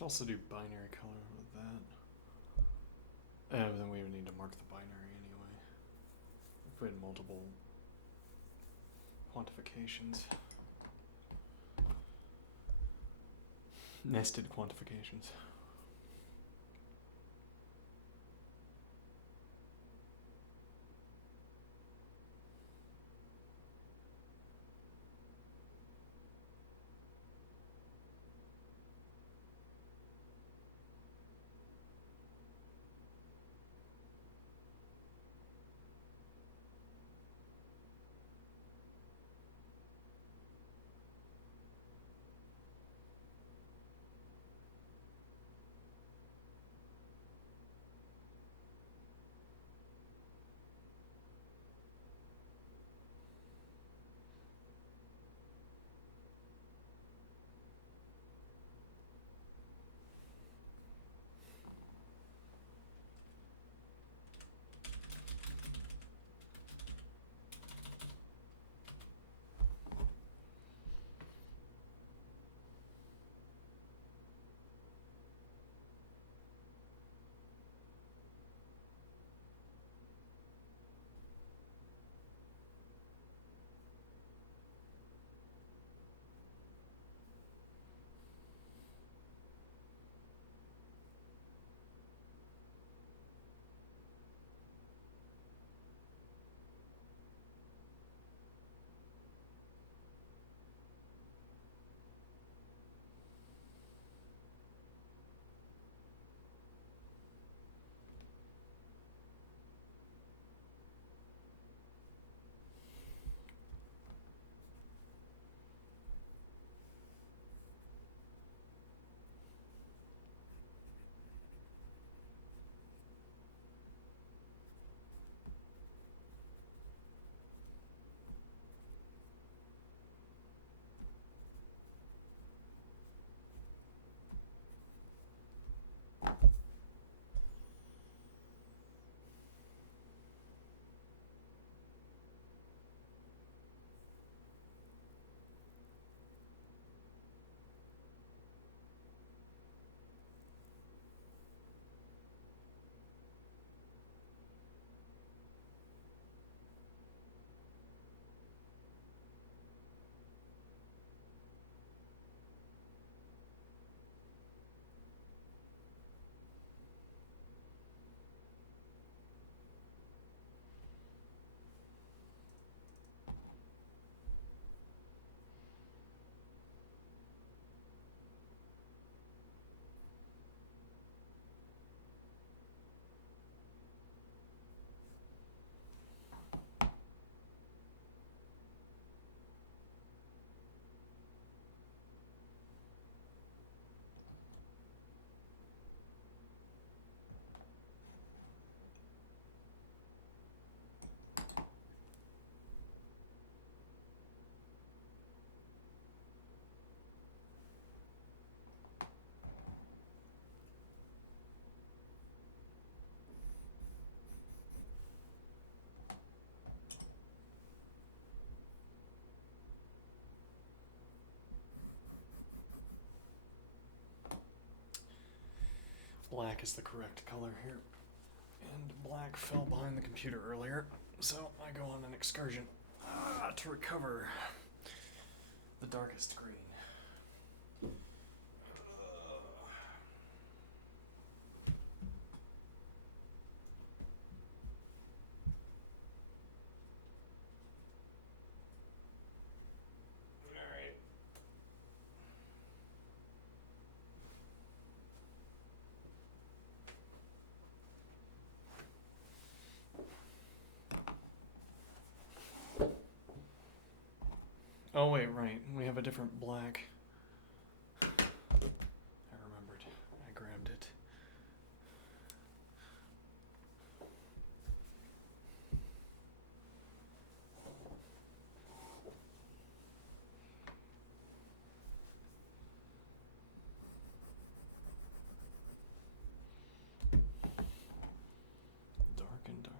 Could also do binary color with that. And then we would need to mark the binary anyway. If we had multiple quantifications. Nested quantifications. Black is the correct color here. And black fell behind the computer earlier, so I go on an excursion to recover the darkest green. Alright. Oh wait, right. We have a different black. I remembered. I grabbed it. Dark and darker.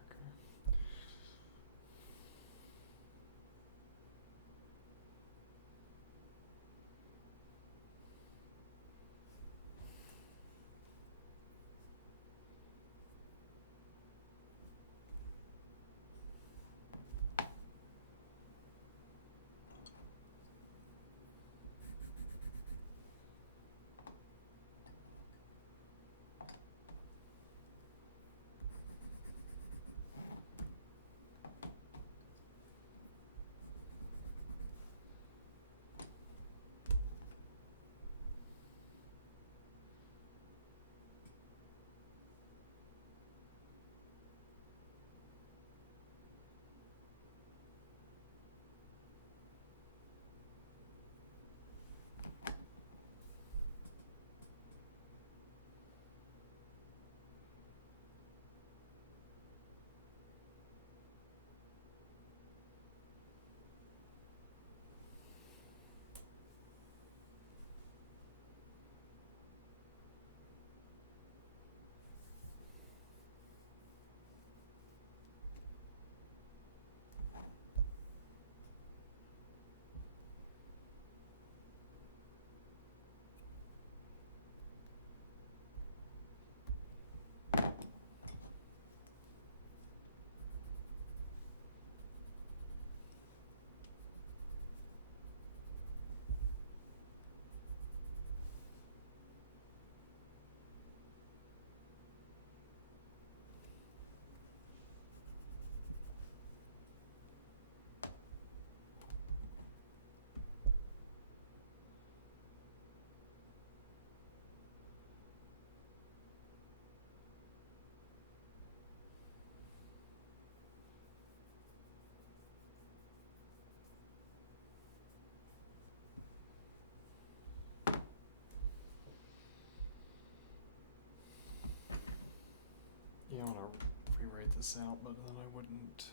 Yeah, I want to rewrite this out, but then I wouldn't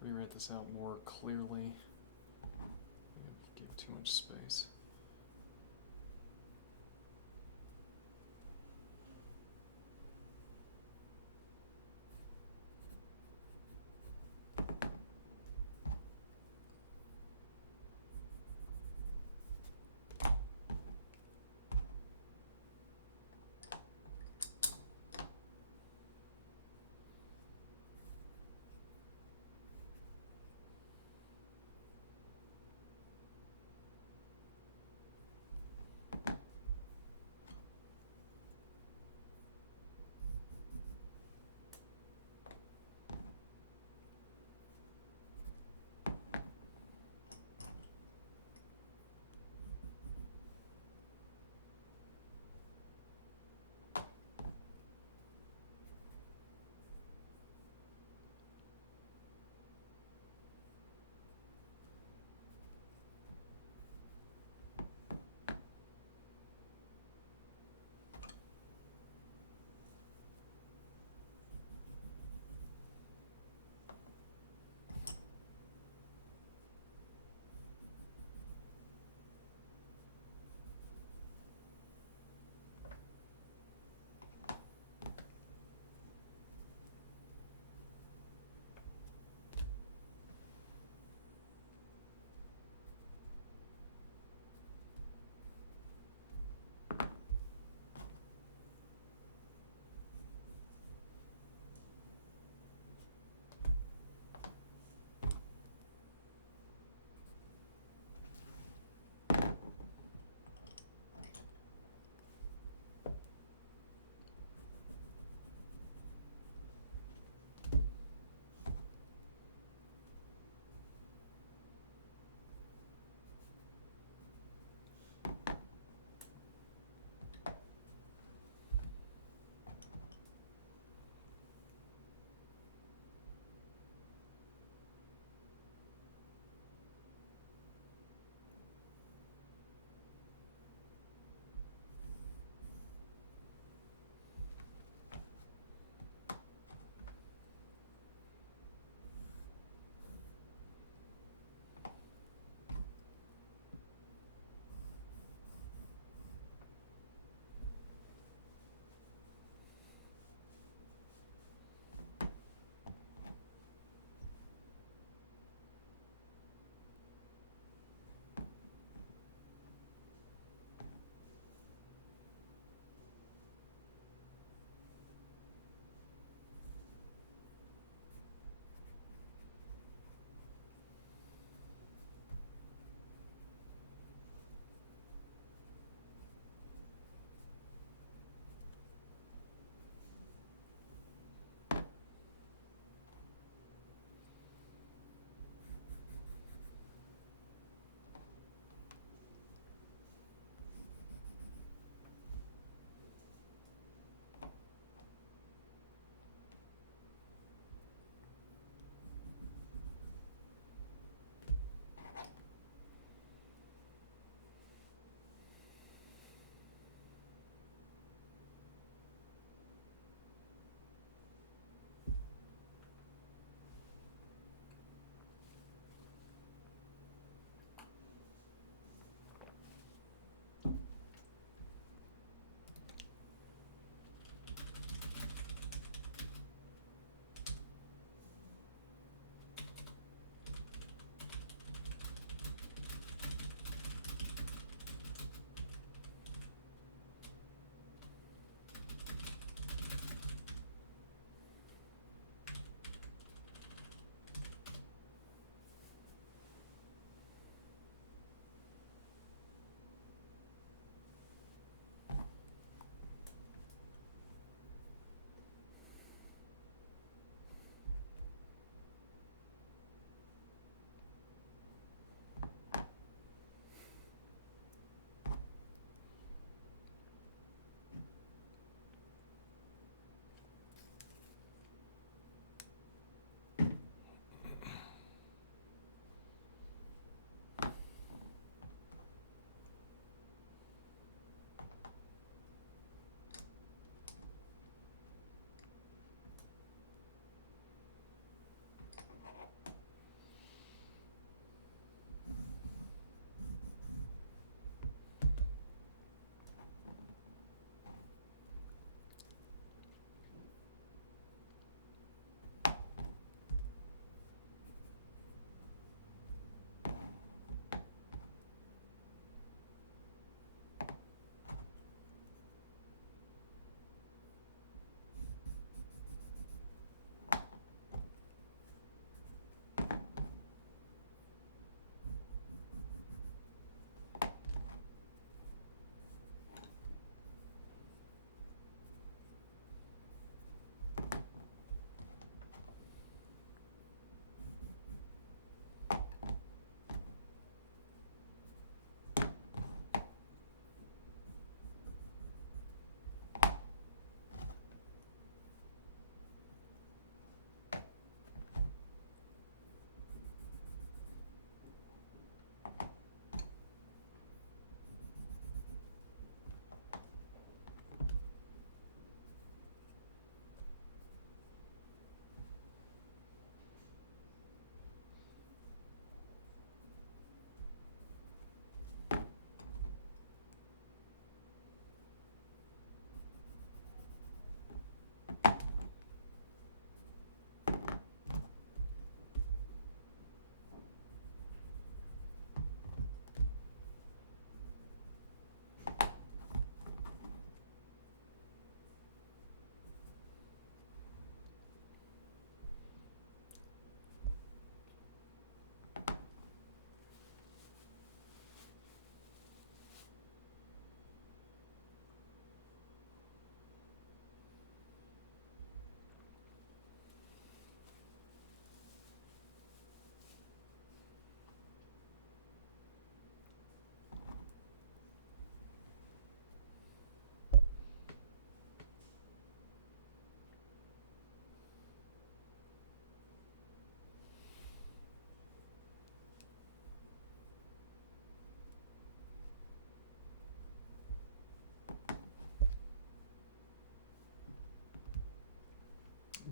rewrite this out more clearly. I gave too much space.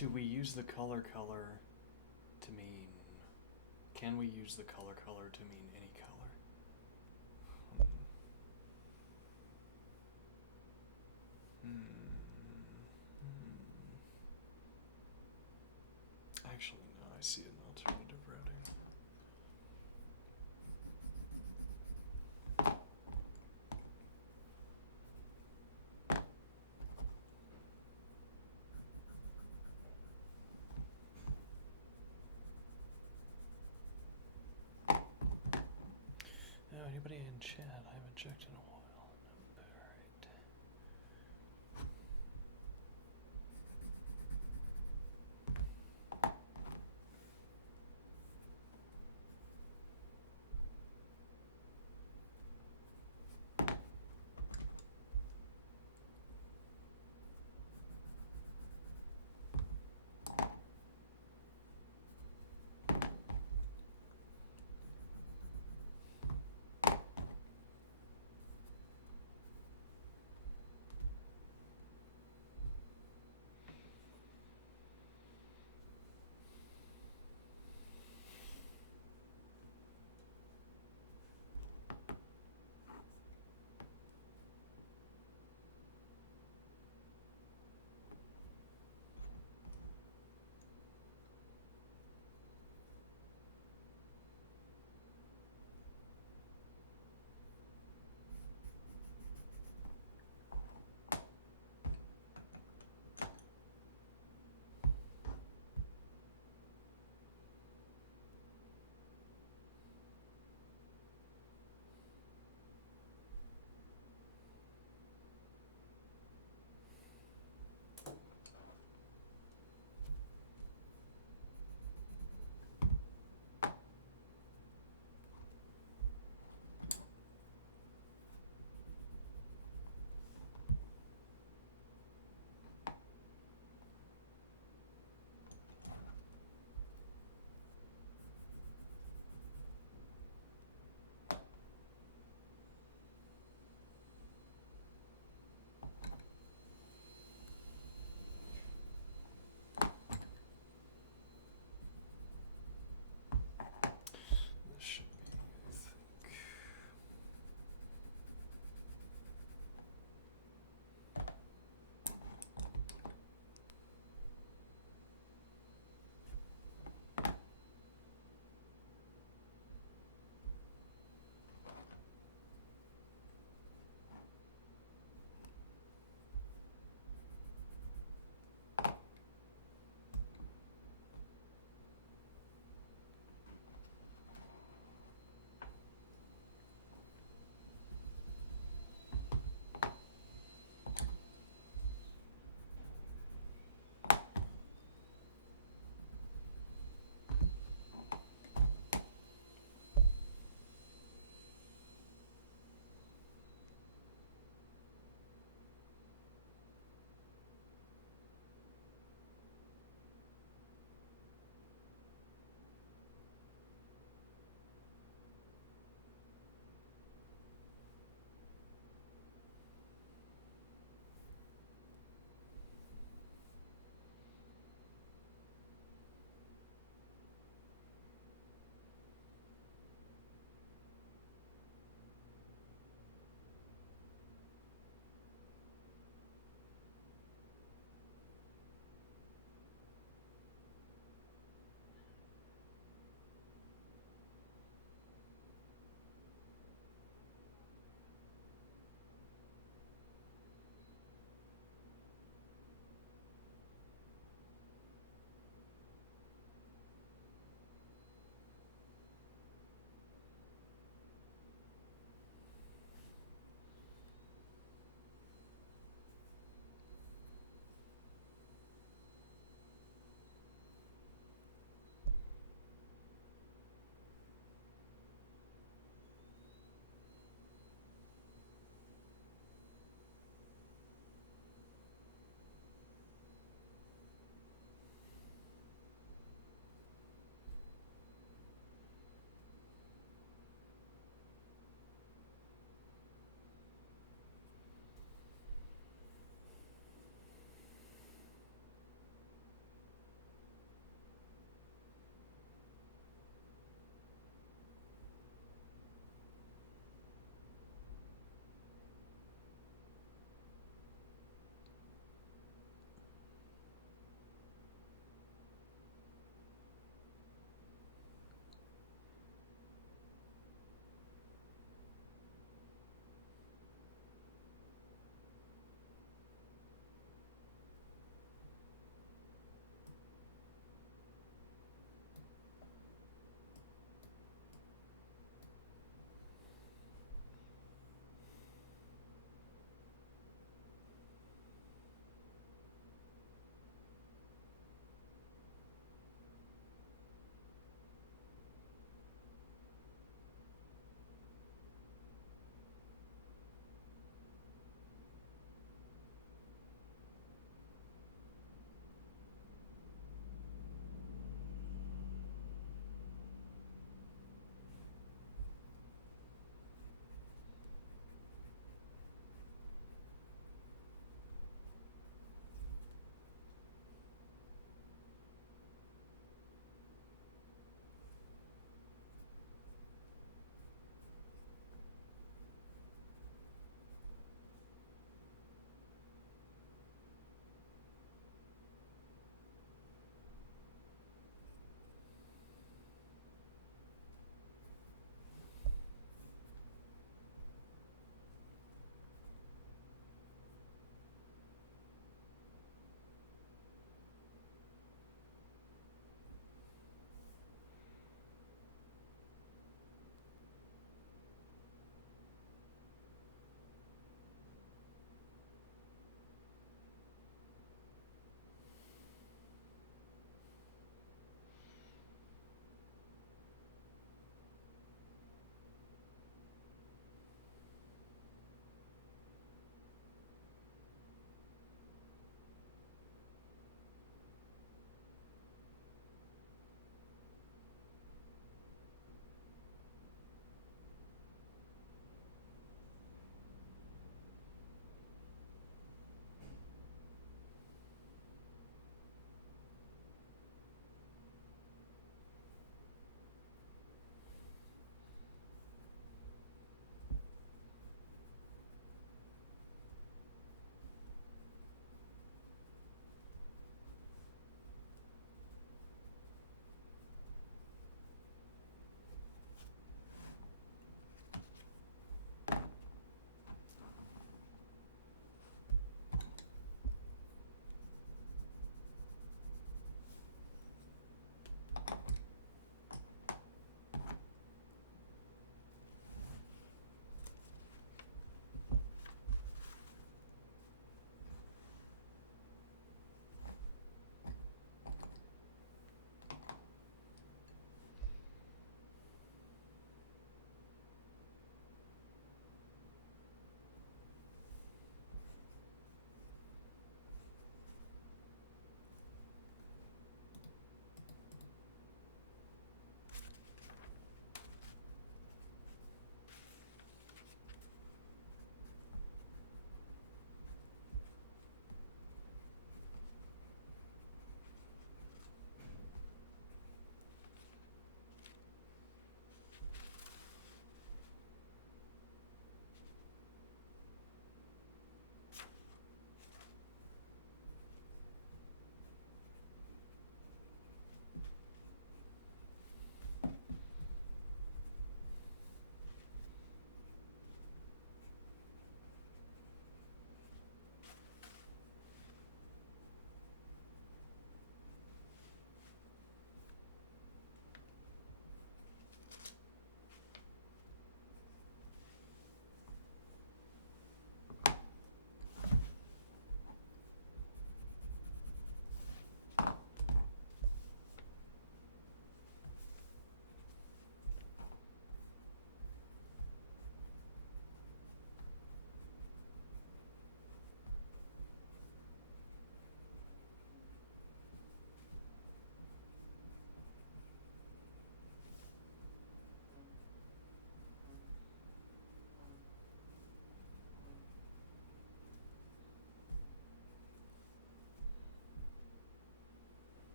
Do we use the color to mean... Can we use the color to mean any color? Actually, no, I see an alternative routing. Now, anybody in chat? I haven't checked in a while. Alright.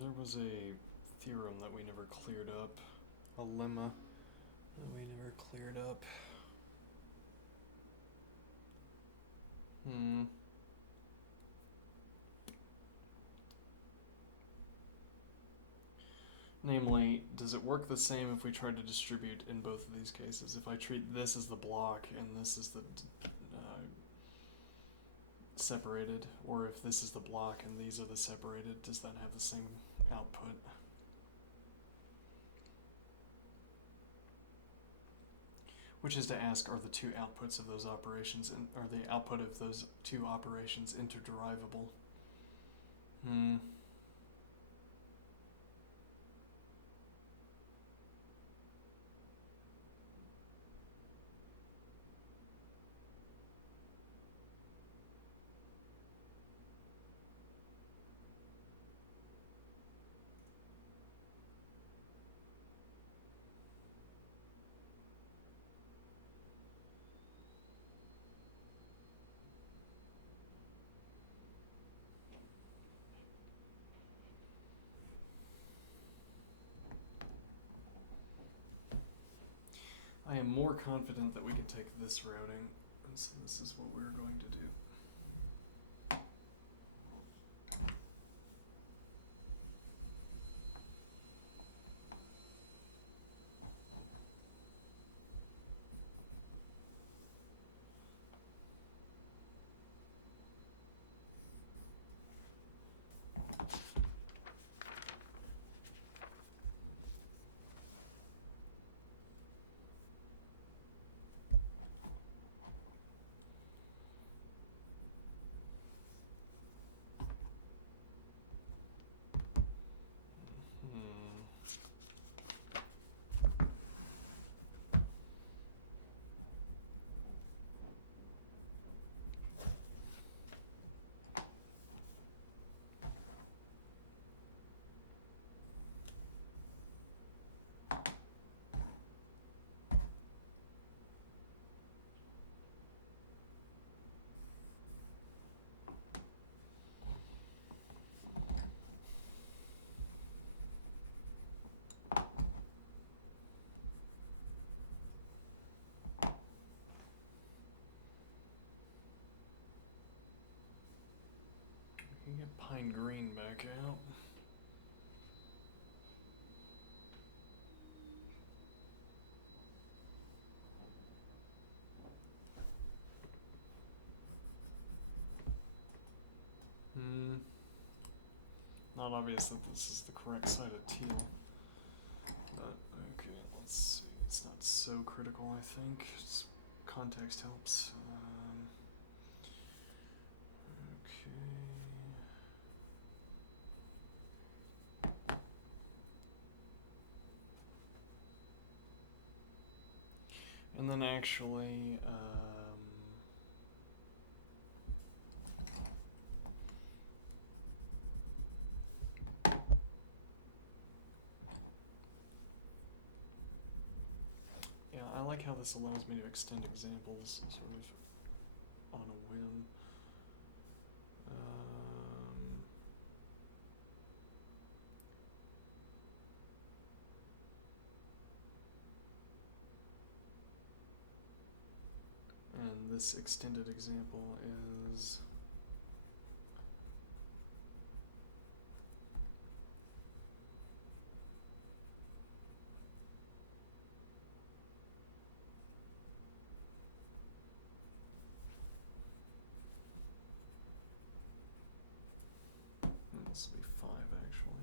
There was a theorem that we never cleared up, a lemma that we never cleared up. Namely, does it work the same if we try to distribute in both of these cases? If I treat this as the block and this is the separated, or if this is the block and these are the separated, does that have the same output? Which is to ask, are the two outputs of those operations, are the output of those two operations interderivable? I am more confident that we can take this routing, and so this is what we're going to do. We can get Pine Green back out. Not obvious that this is the correct side of teal. But, okay, let's see. It's not so critical, I think. Context helps. Okay. And then actually, yeah, I like how this allows me to extend examples sort of on a whim. And this extended example is this will be 5 actually.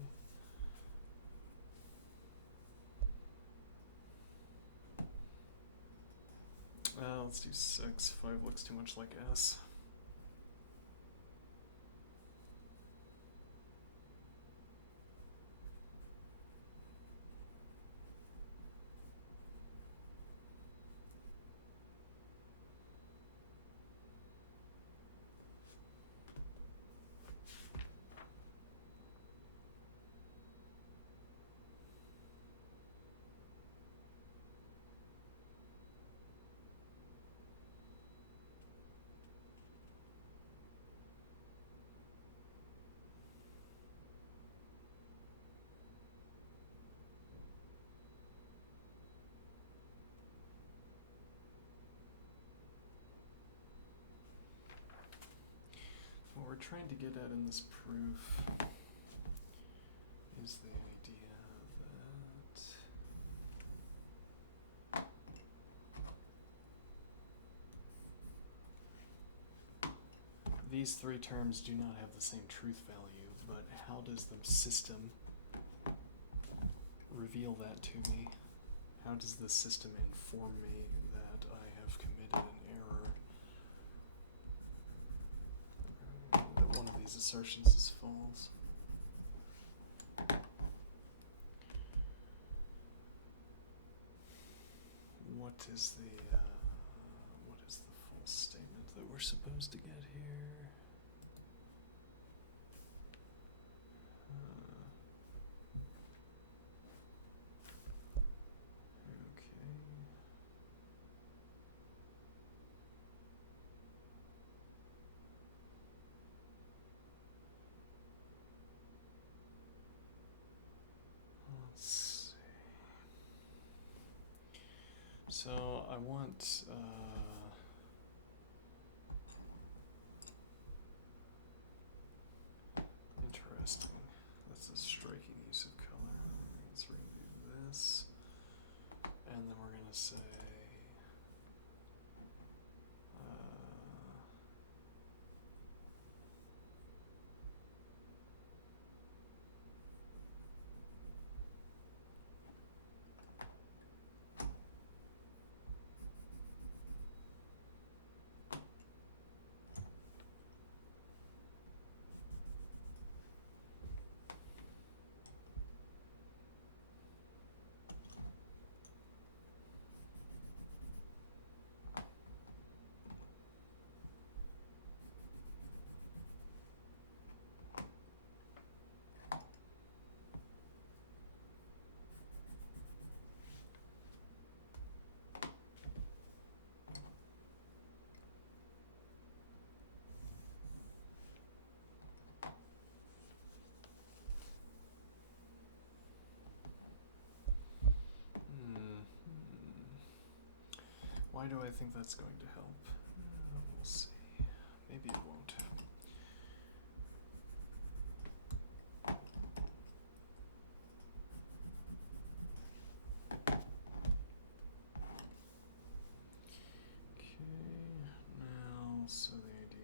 Let's do 6. 5 looks too much like S. trying to get at in this proof is the idea that these three terms do not have the same truth value, but how does the system reveal that to me? How does the system inform me that I have committed an error? That one of these assertions is false. What is the false statement that we're supposed to get here? Okay. Let's see. So I want interesting. That's a striking use of color. Let's remove this. And then we're gonna say why do I think that's going to help? We'll see. Maybe it won't. Okay, now, so the idea.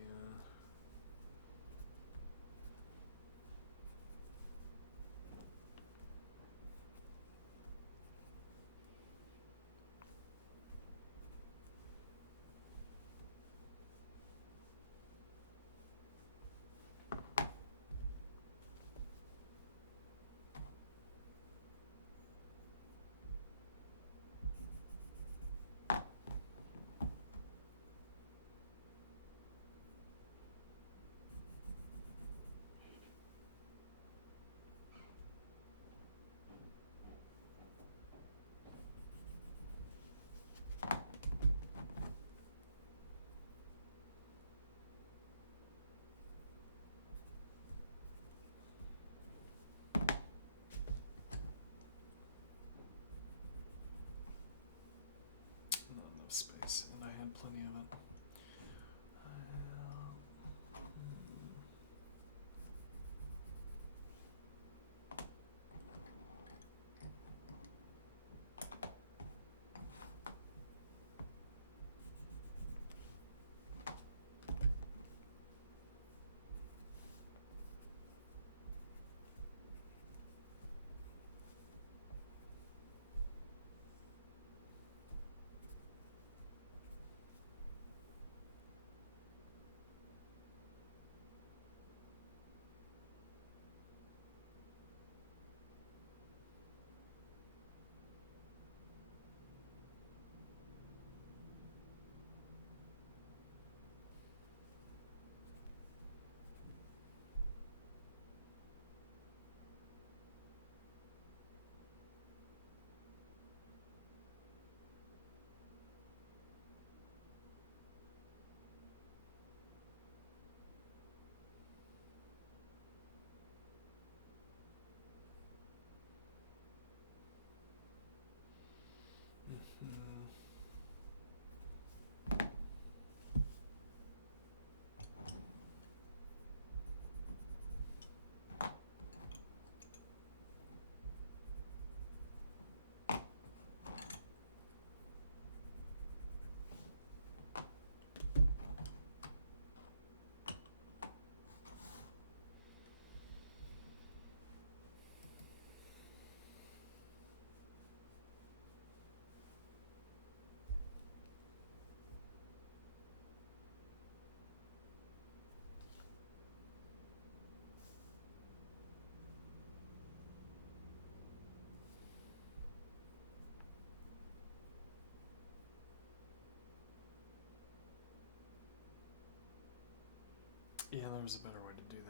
Yeah, there was a better way to do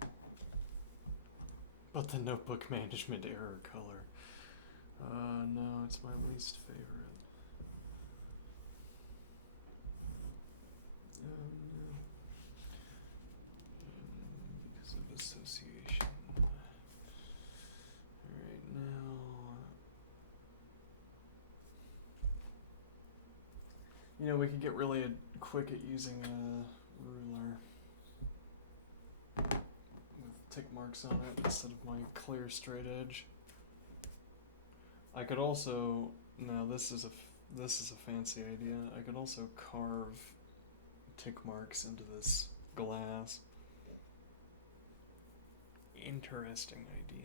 that. But the notebook management error color. No, it's my least favorite. No. Because of association. Alright, now. You know, we could get really quick at using a ruler with tick marks on it instead of my clear straight edge. I could also, no, this is a fancy idea. I could also carve tick marks into this glass. Interesting idea.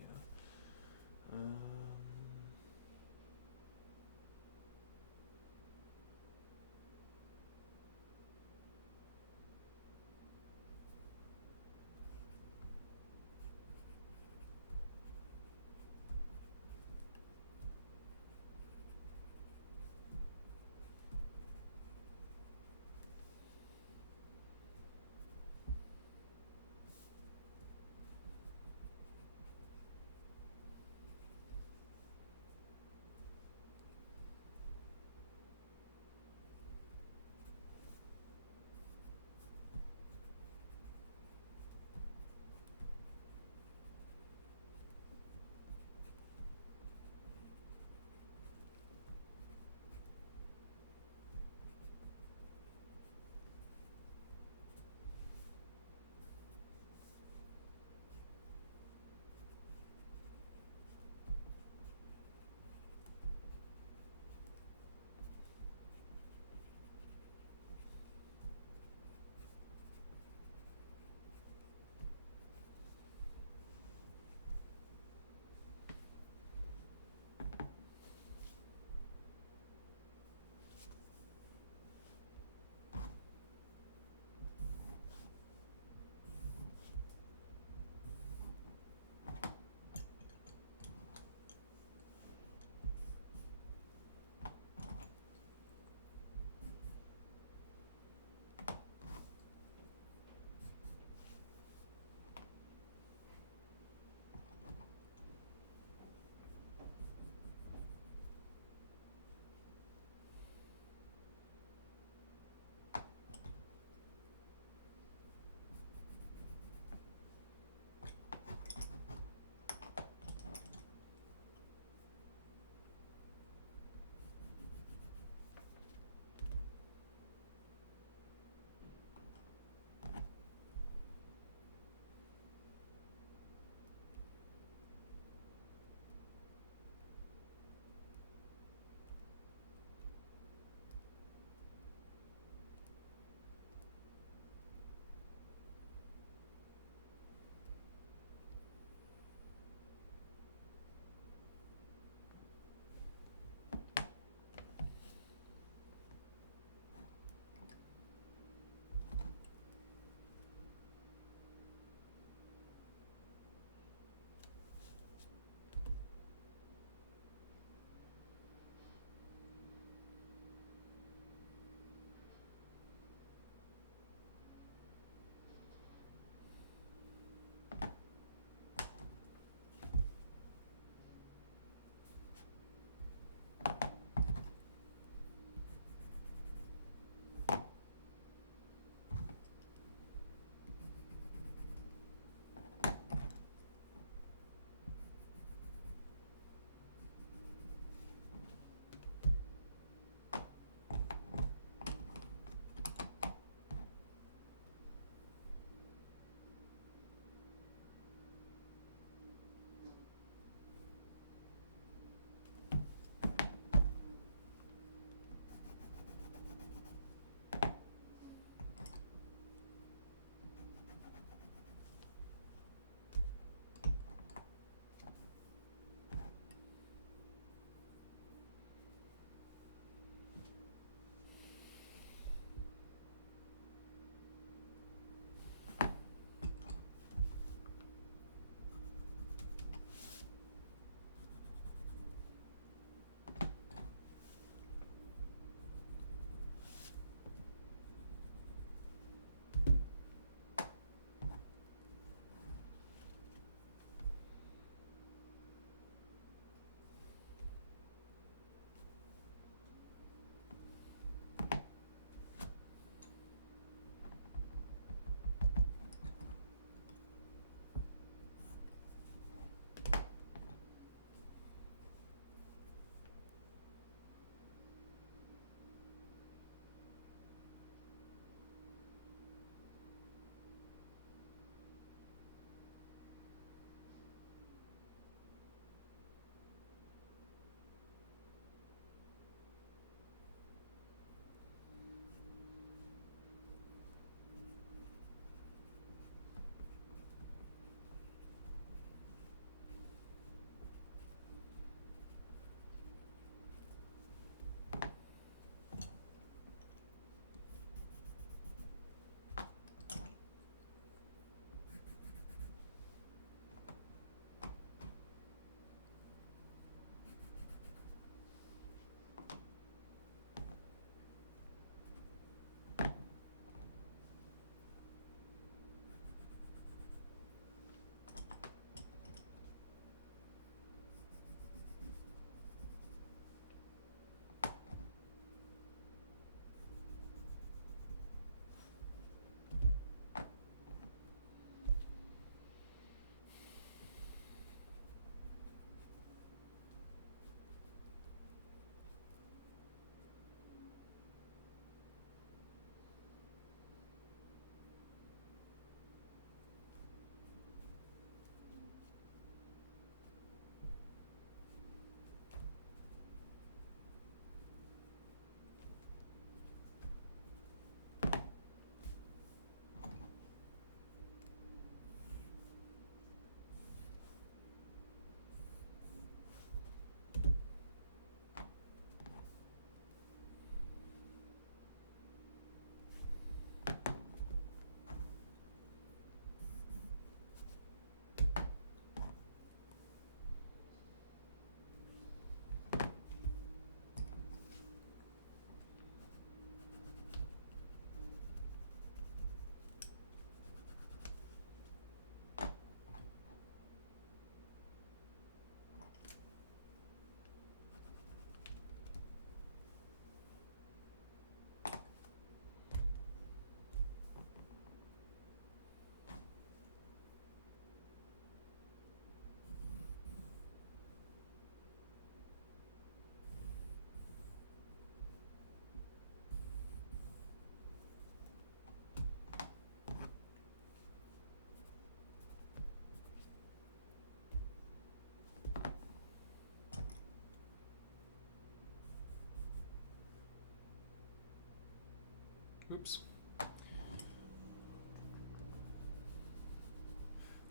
Oops.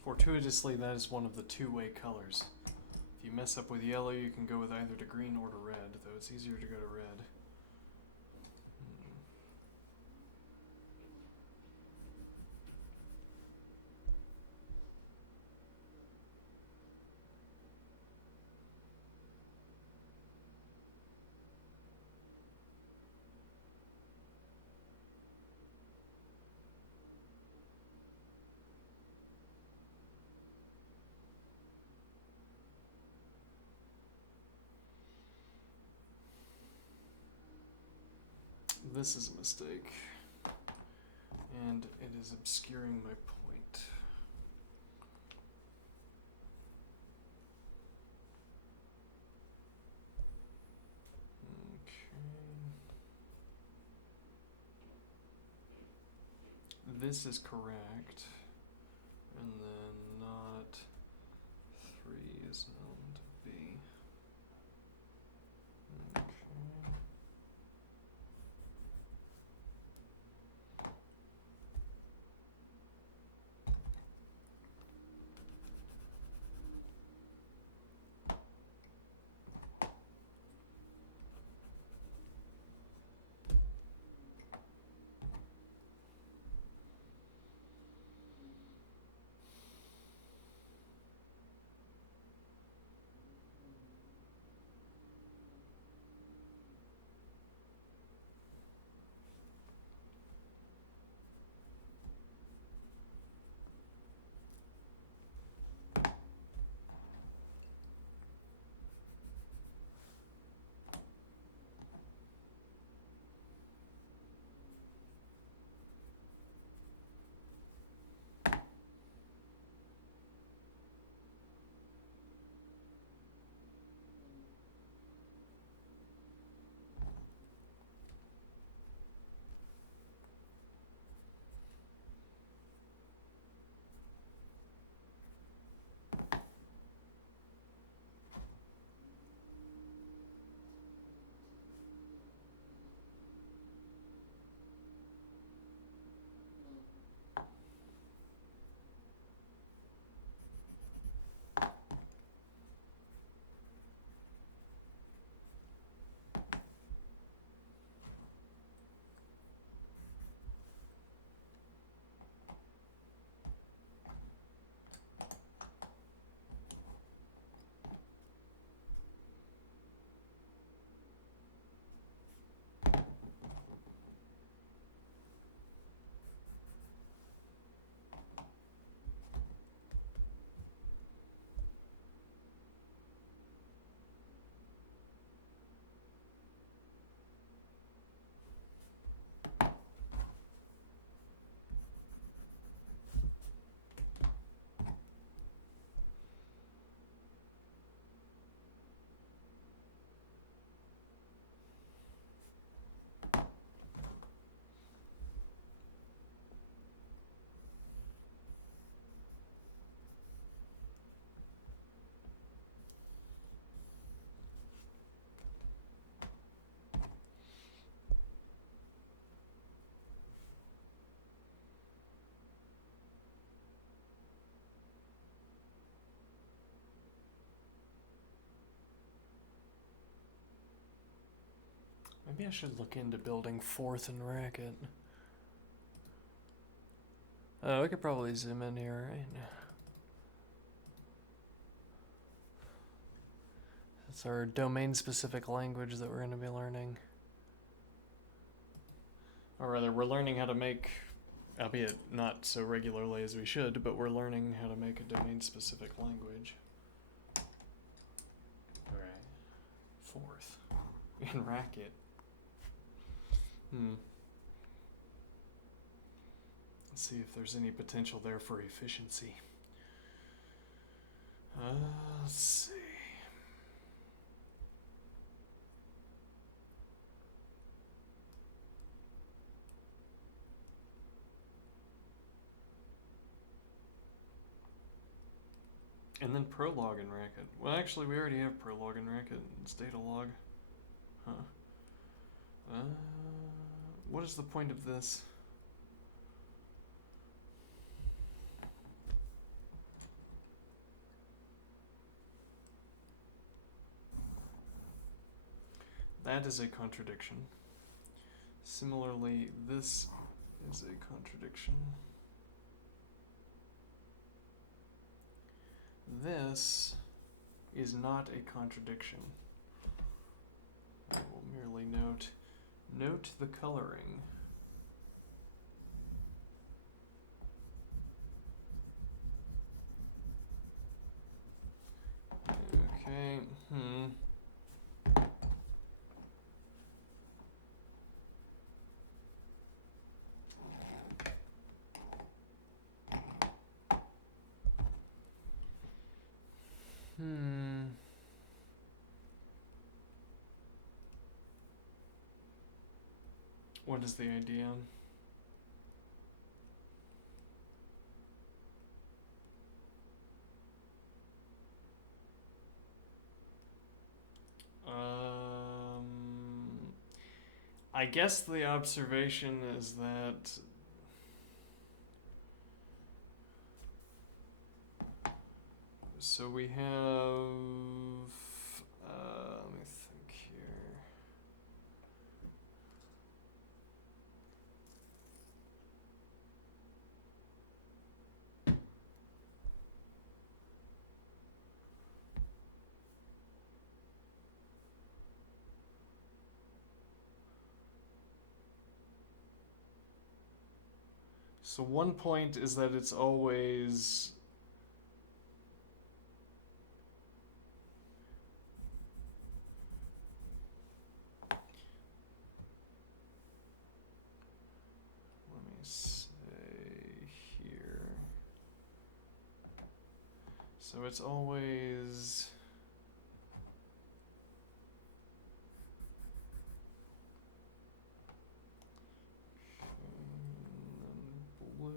Fortuitously, that is one of the two-way colors. If you mess up with yellow, you can go with either to green or to red, though it's easier to go to red. This is a mistake, and it is obscuring my point. Okay. This is correct, and then not 3 is known to be. Okay. Maybe I should look into building 4th and Racket. Oh, I could probably zoom in here, right? That's our domain-specific language that we're going to be learning. Or rather, we're learning how to make, albeit not so regularly as we should, but we're learning how to make a domain-specific language. Alright. 4th. In Racket. Let's see if there's any potential there for efficiency. Let's see. And then Prolog in Racket. Well, actually, we already have Prolog in Racket. It's data log. Huh. What is the point of this? That is a contradiction. Similarly, this is a contradiction. This is not a contradiction. I will merely note the coloring. Okay, What is the idea? I guess the observation is that so we have let me think here. So one point is that it's always let me say here. So it's always blue.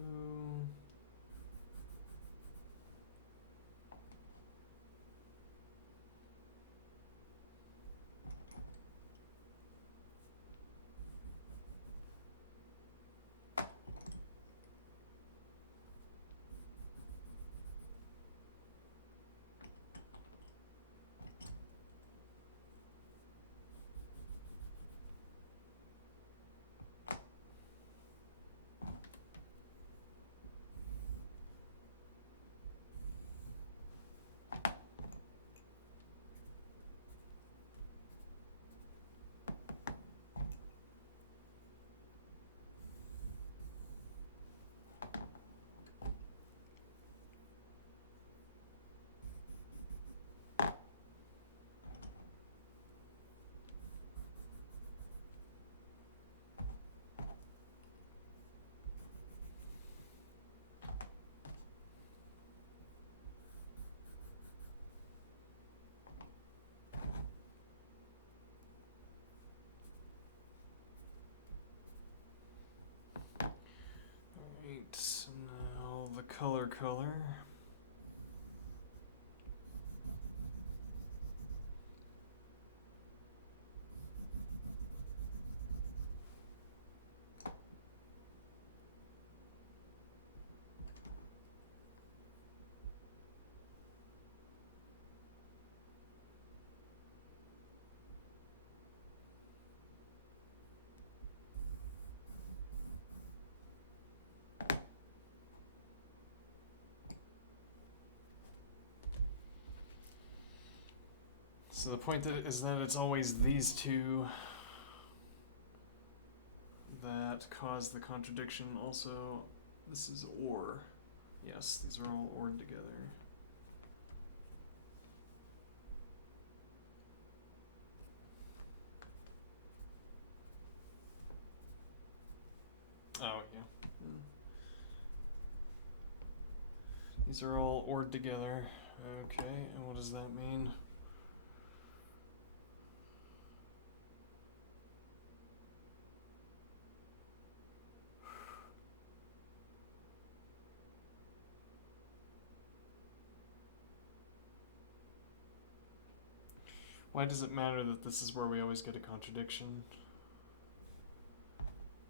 Alright, so now the color. So the point is that it's always these two that cause the contradiction. Also, this is or. Yes, these are all ORed together. Oh, yeah. These are all ORed together. Okay, and what does that mean? Why does it matter that this is where we always get a contradiction?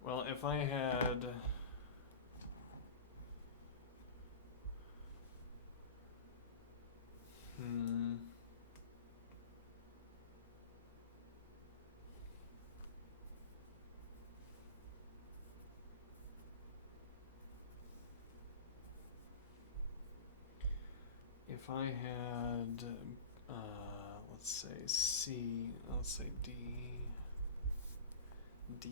Well, if I had... If I had, let's say D. D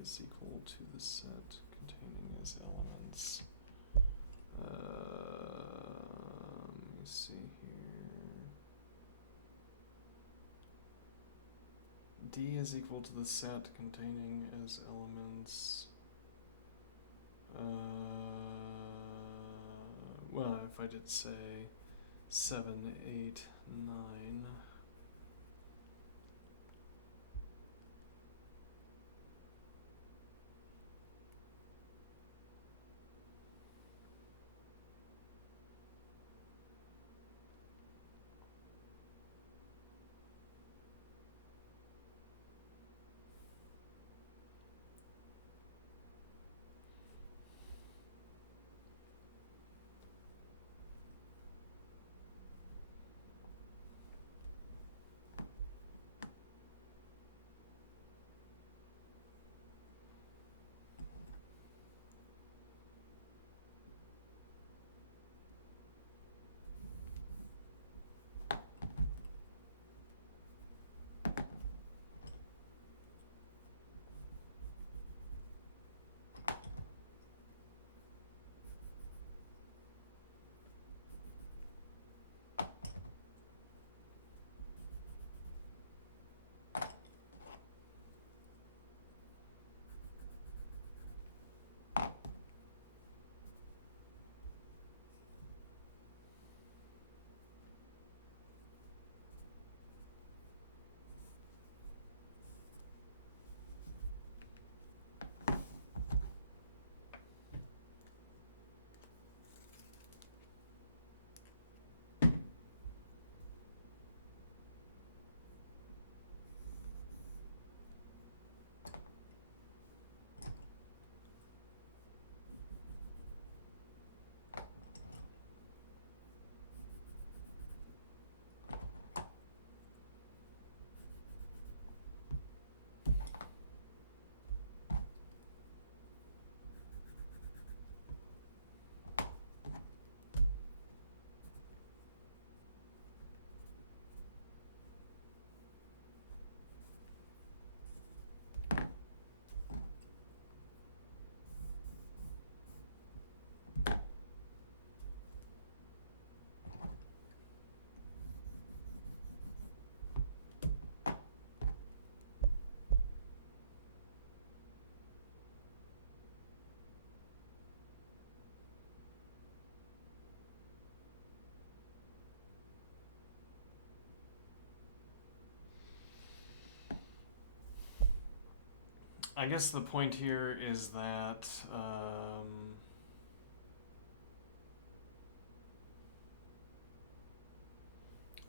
is equal to the set containing as elements. Let me see here. D is equal to the set containing as elements. Well, if I did say 7, 8, 9. I guess the point here is that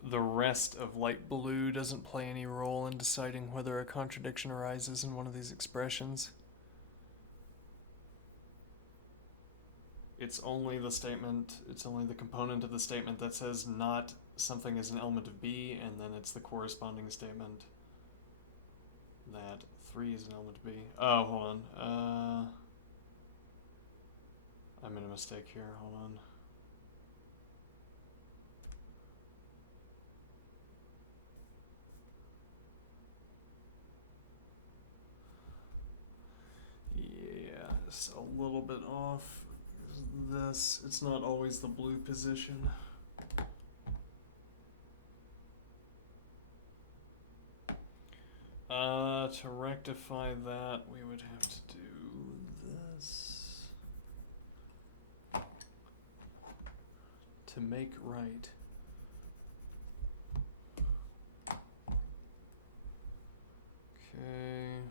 the rest of light blue doesn't play any role in deciding whether a contradiction arises in one of these expressions. It's only the statement, it's only the component of the statement that says not something is an element of B, and then it's the corresponding statement that 3 is an element of B. Oh, hold on. I made a mistake here. Hold on. Yeah, it's a little bit off. This, it's not always the blue position. To rectify that, we would have to do this. To make right. Okay.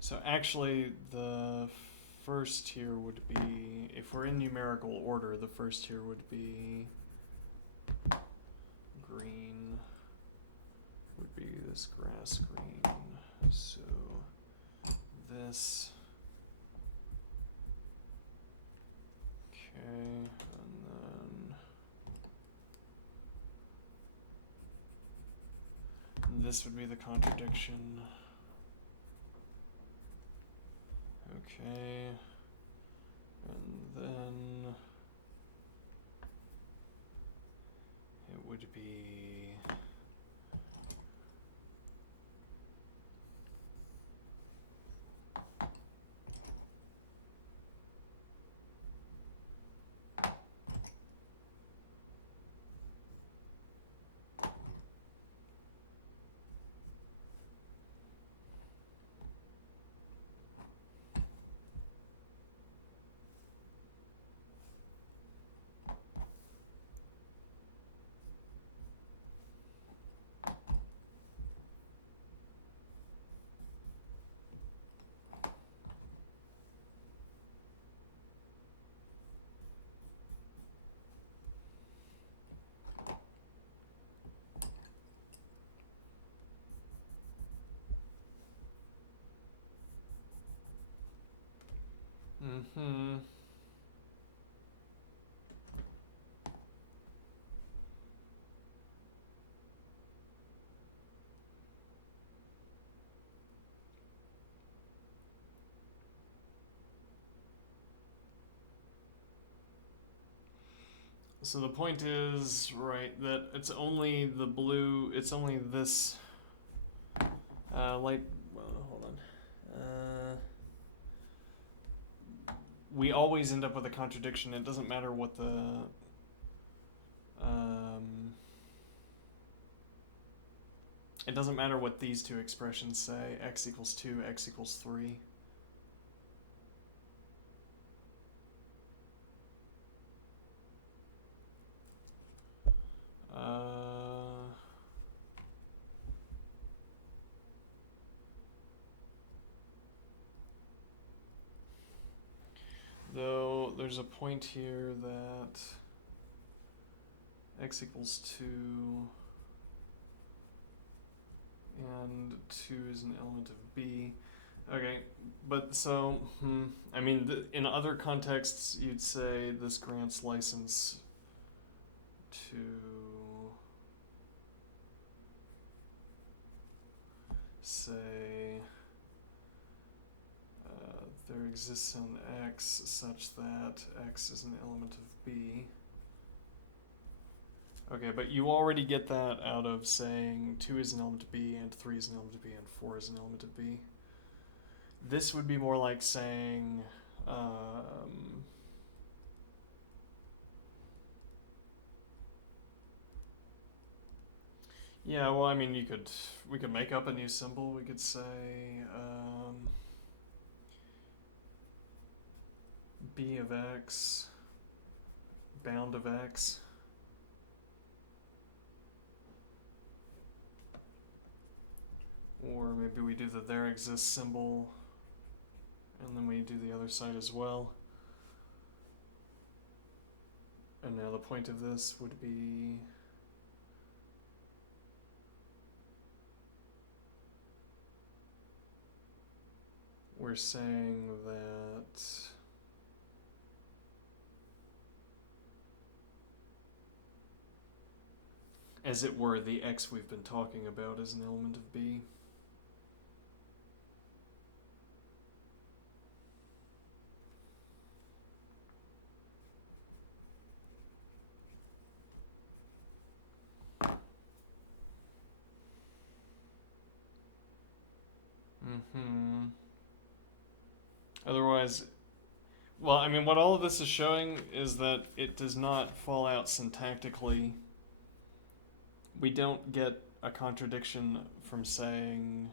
So actually, the first here would be, if we're in numerical order, the first here would be green, would be this grass green. So this, okay, and then this would be the contradiction. Okay, and then it would be so the point is, right, that it's only the blue, it's only this light, well, hold on. We always end up with a contradiction. It doesn't matter what the, it doesn't matter what these two expressions say, x equals 2, x equals 3. Though there's a point here that x equals 2 and 2 is an element of B. Okay, but so, I mean, in other contexts, you'd say this grants license to say there exists an x such that x is an element of B. Okay, but you already get that out of saying 2 is an element of B and 3 is an element of B and 4 is an element of B. This would be more like saying yeah, well, I mean, we could make up a new symbol. We could say B of x, bound of x. Or maybe we do the there exists symbol, and then we do the other side as well. And now the point of this would be we're saying that as it were, the x we've been talking about is an element of B. Otherwise, well, I mean, what all of this is showing is that it does not fall out syntactically. We don't get a contradiction from saying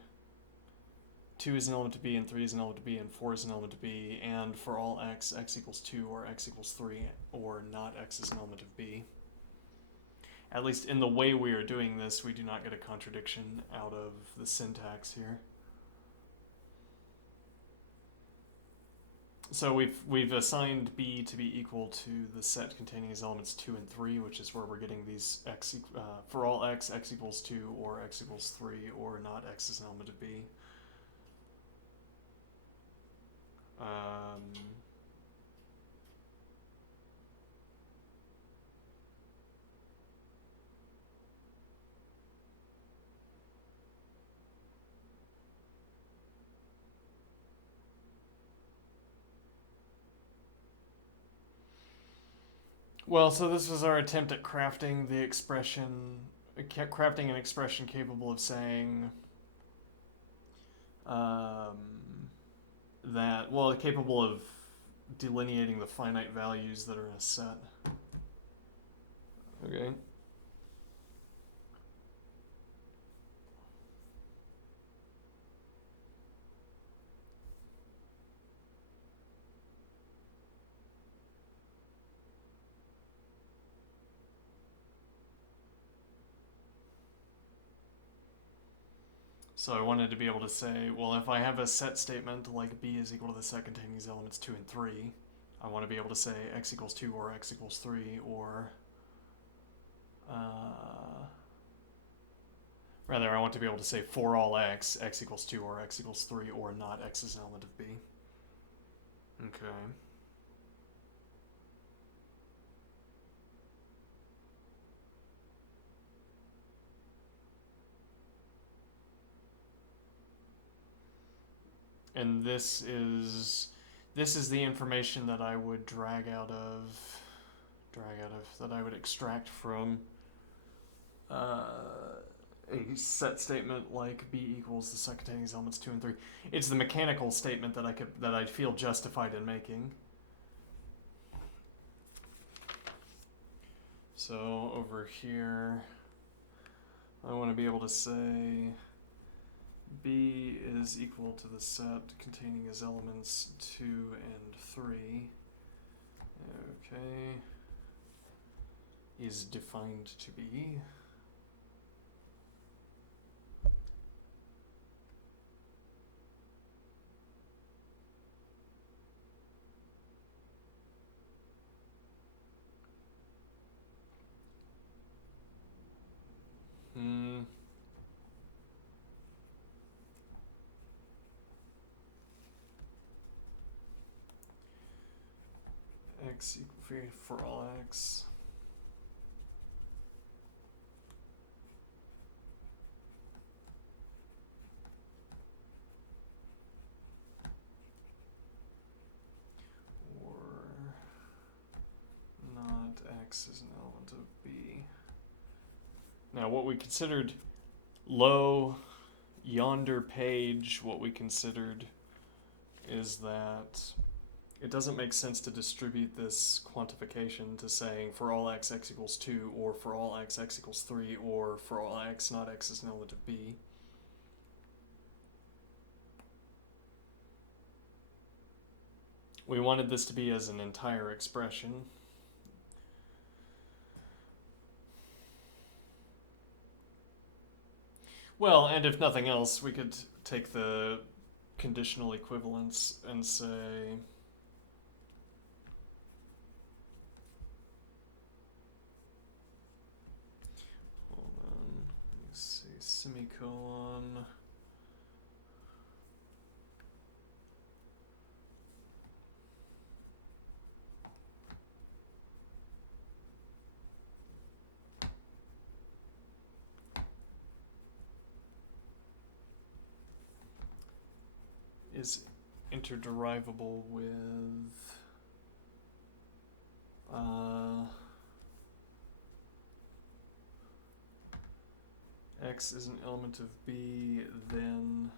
2 is an element of B and 3 is an element of B and 4 is an element of B, and for all x, x equals 2 or x equals 3 or not x is an element of B. At least in the way we are doing this, we do not get a contradiction out of the syntax here. So we've assigned B to be equal to the set containing its elements 2 and 3, which is where we're getting these for all x equals 2 or x equals 3 or not x is an element of B. Well, so this was our attempt at crafting the expression, crafting an expression capable of saying that, well, capable of delineating the finite values that are in a set. Okay. So I wanted to be able to say, well, if I have a set statement like B is equal to the set containing these elements 2 and 3, I want to be able to say x equals 2 or x equals 3 or rather, I want to be able to say for all x, x equals 2 or x equals 3 or not x is an element of B. Okay. And this is the information that I would that I would extract from a set statement like B equals the set containing elements 2 and 3. It's the mechanical statement that I feel justified in making. So over here, I want to be able to say B is equal to the set containing as elements 2 and 3. Okay. Is defined to be. X equal for all x. Or not x is an element of B. Now what we considered low yonder page, what we considered is that it doesn't make sense to distribute this quantification to saying for all x, x equals 2, or for all x, x equals 3, or for all x, not x is an element of B. We wanted this to be as an entire expression. Well, and if nothing else, we could take the conditional equivalence and say semicolon. Is interderivable with x is an element of B, then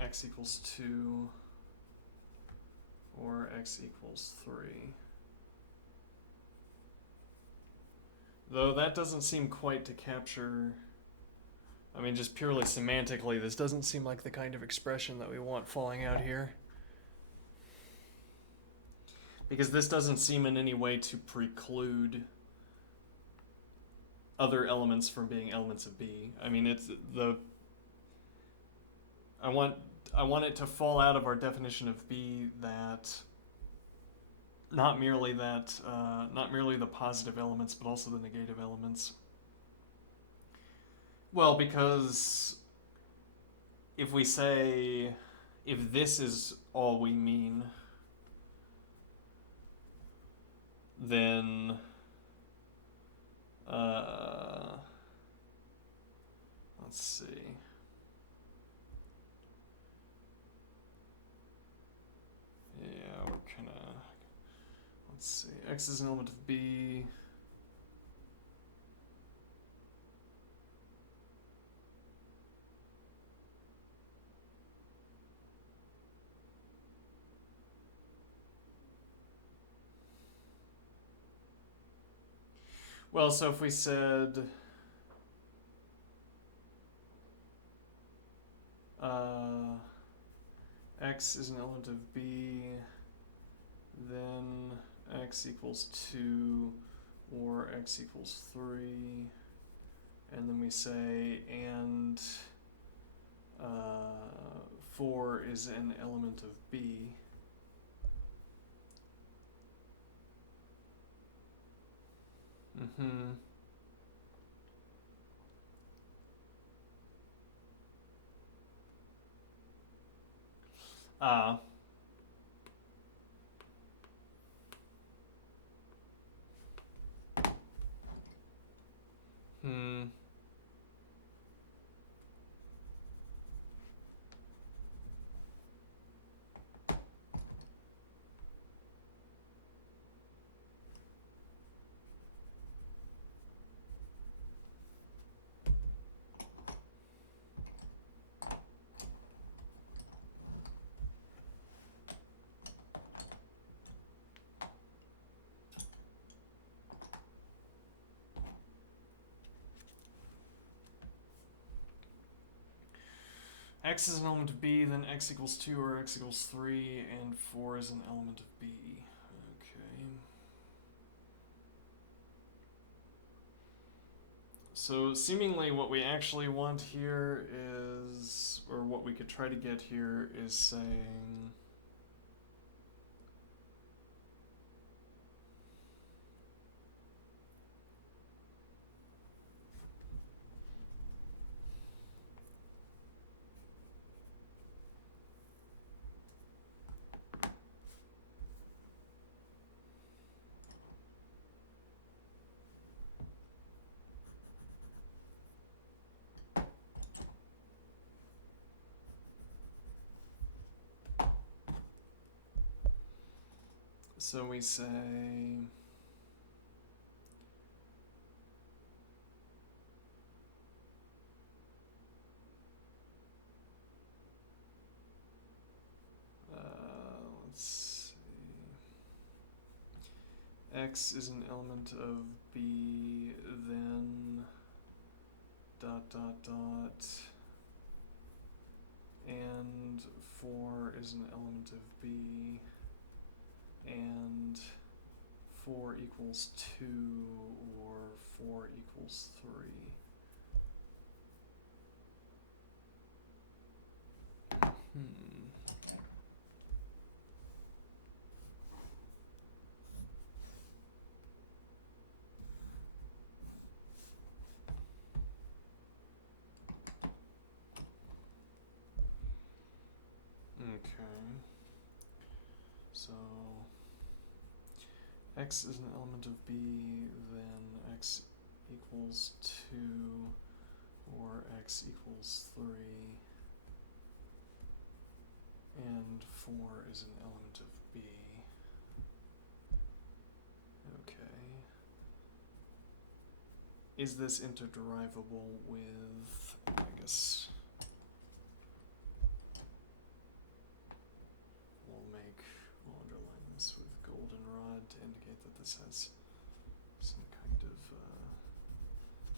x equals 2 or x equals 3. Though that doesn't seem quite to capture, I mean, just purely semantically, this doesn't seem like the kind of expression that we want falling out here. Because this doesn't seem in any way to preclude other elements from being elements of B. I mean, it's the... I I want it to fall out of our definition of B that not merely the positive elements, but also the negative elements. Well, because if we say, if this is all we mean, then let's see. Yeah, we're kind of, let's see. X is an element of B. Well, so if we said X is an element of B, then X equals 2 or X equals 3, and then we say and 4 is an element of B. Mm-hmm. Hmm. X is an element of B, then X equals 2 or X equals 3, and 4 is an element of B. Okay. So seemingly what we actually want here is, or what we could try to get here is saying so we say let's see, X is an element of B, then dot dot dot, and 4 is an element of B, and 4 equals 2 or 4 equals 3. Okay. So X is an element of B, then X equals 2 or X equals 3, and 4 is an element of B. Okay. Is this interderivable with, I guess we'll underline this with goldenrod to indicate that this has some kind of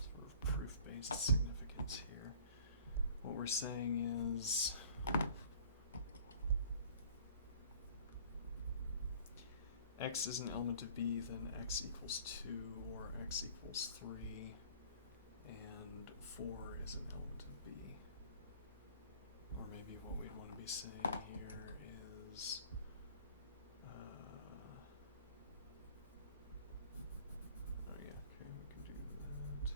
sort of proof-based significance here. What we're saying is X is an element of B, then X equals 2 or X equals 3, and 4 is an element of B. Or maybe what we'd want to be saying here is oh yeah, okay, we can do that.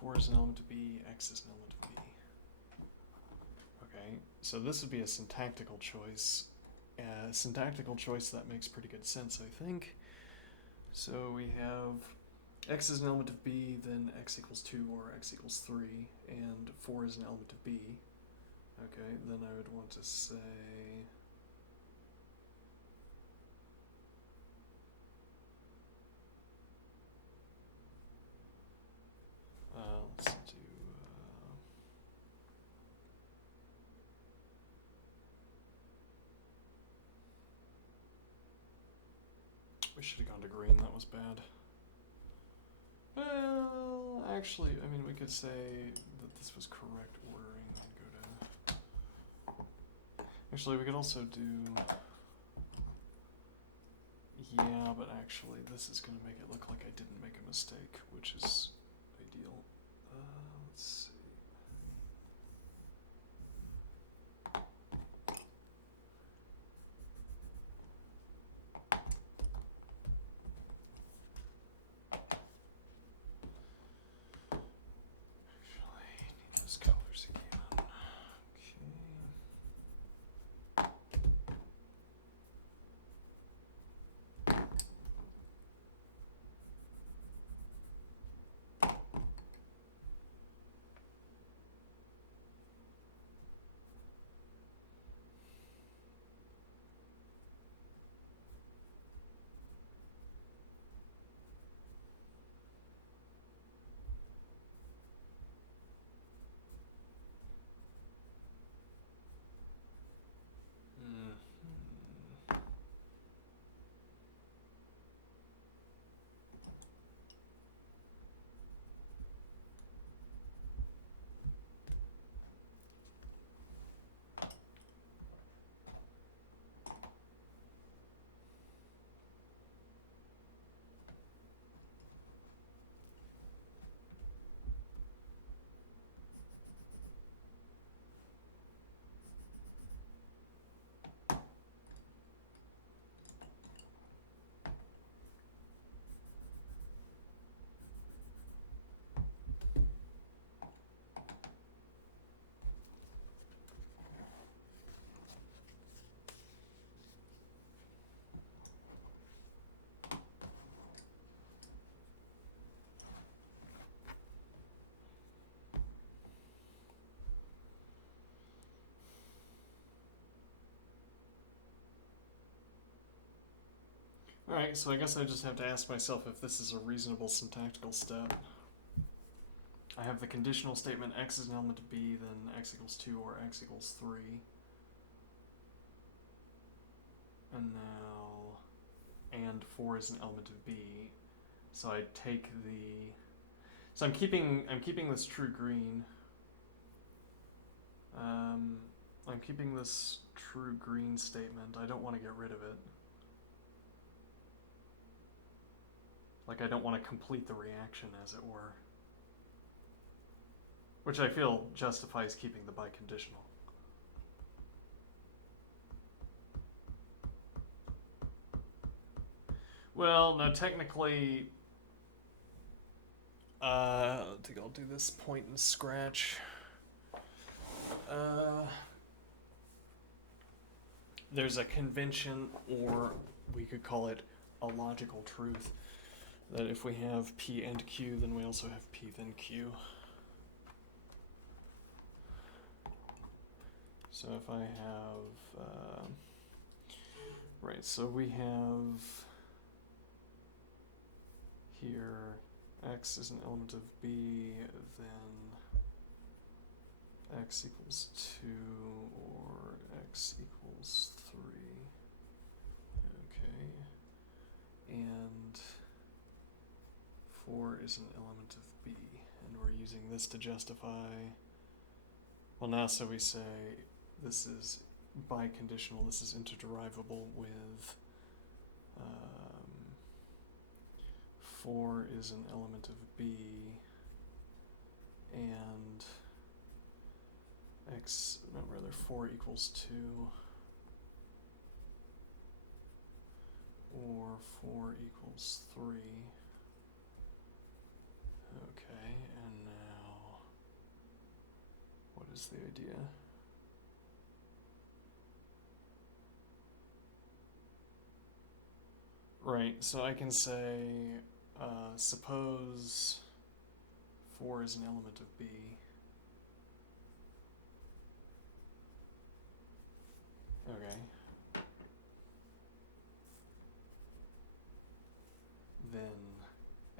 4 is an element of B, X is an element of B. Okay, so this would be a syntactical choice. Syntactical choice that makes pretty good sense, I think. So we have X is an element of B, then X equals 2 or X equals 3, and 4 is an element of B. Okay, then I would want to say let's do we should have gone to green, that was bad. Well, actually, I mean, we could say that this was correct ordering and go to... Actually, we could also do... Yeah, but actually, this is going to make it look like I didn't make a mistake, which is ideal. Let's see. Actually, need those colors again. Okay. Alright, so I guess I just have to ask myself if this is a reasonable syntactical step. I have the conditional statement X is an element of B, then X equals 2 or X equals 3. And now, and 4 is an element of B. So I take the, so I'm keeping this true green. I'm keeping this true green statement. I don't want to get rid of it. Like, I don't want to complete the reaction, as it were. Which I feel justifies keeping the biconditional. Well, no, technically... I think I'll do this point and scratch. There's a convention, or we could call it a logical truth, that if we have P and Q, then we also have P then Q. So if I have, right, so we have here X is an element of B, then X equals 2 or X equals 3. Okay. And 4 is an element of B. And we're using this to justify, well, now so we say this is biconditional, this is interderivable with 4 is an element of B, and 4 equals 2, or 4 equals 3. Okay, and now, what is the idea? Right, so I can say, suppose 4 is an element of B. Okay. Then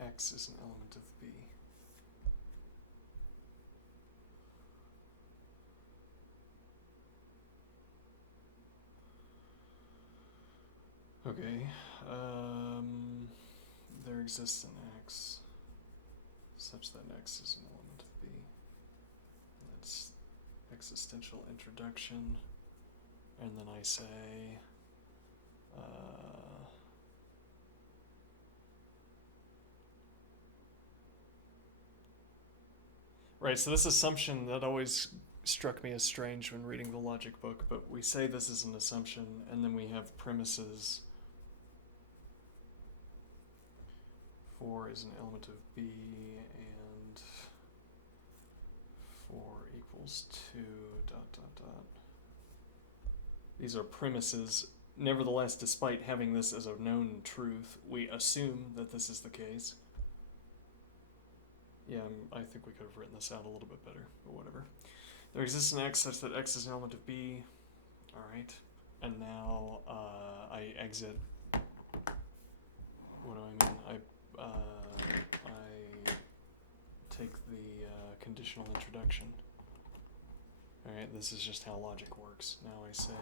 X is an element of B. Okay, there exists an X such that X is an element of B. That's existential introduction, and then I say, right, so this assumption that always struck me as strange when reading the logic book, but we say this is an assumption, and then we have premises. 4 is an element of B, and 4 equals 2, ... These are premises. Nevertheless, despite having this as a known truth, we assume that this is the case. Yeah, I think we could have written this out a little bit better, but whatever. There exists an X such that X is an element of B. Alright. And now I exit. What do I mean? I take the conditional introduction. Alright, this is just how logic works. Now I say...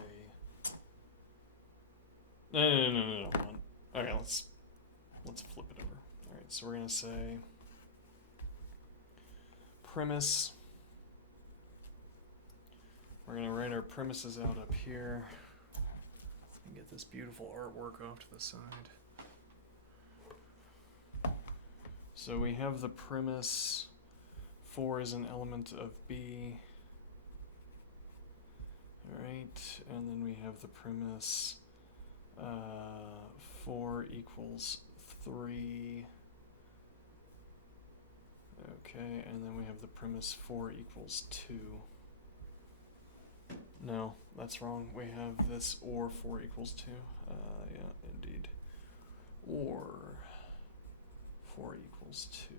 No. Okay, let's flip it over. Alright, so we're going to say... premise. We're going to write our premises out up here. And get this beautiful artwork off to the side. So we have the premise 4 is an element of B. Alright, and then we have the premise 4 equals 3. Okay, and then we have the premise 4 equals 2. No, that's wrong. We have this or 4 equals 2. Yeah, indeed. Or 4 equals 2.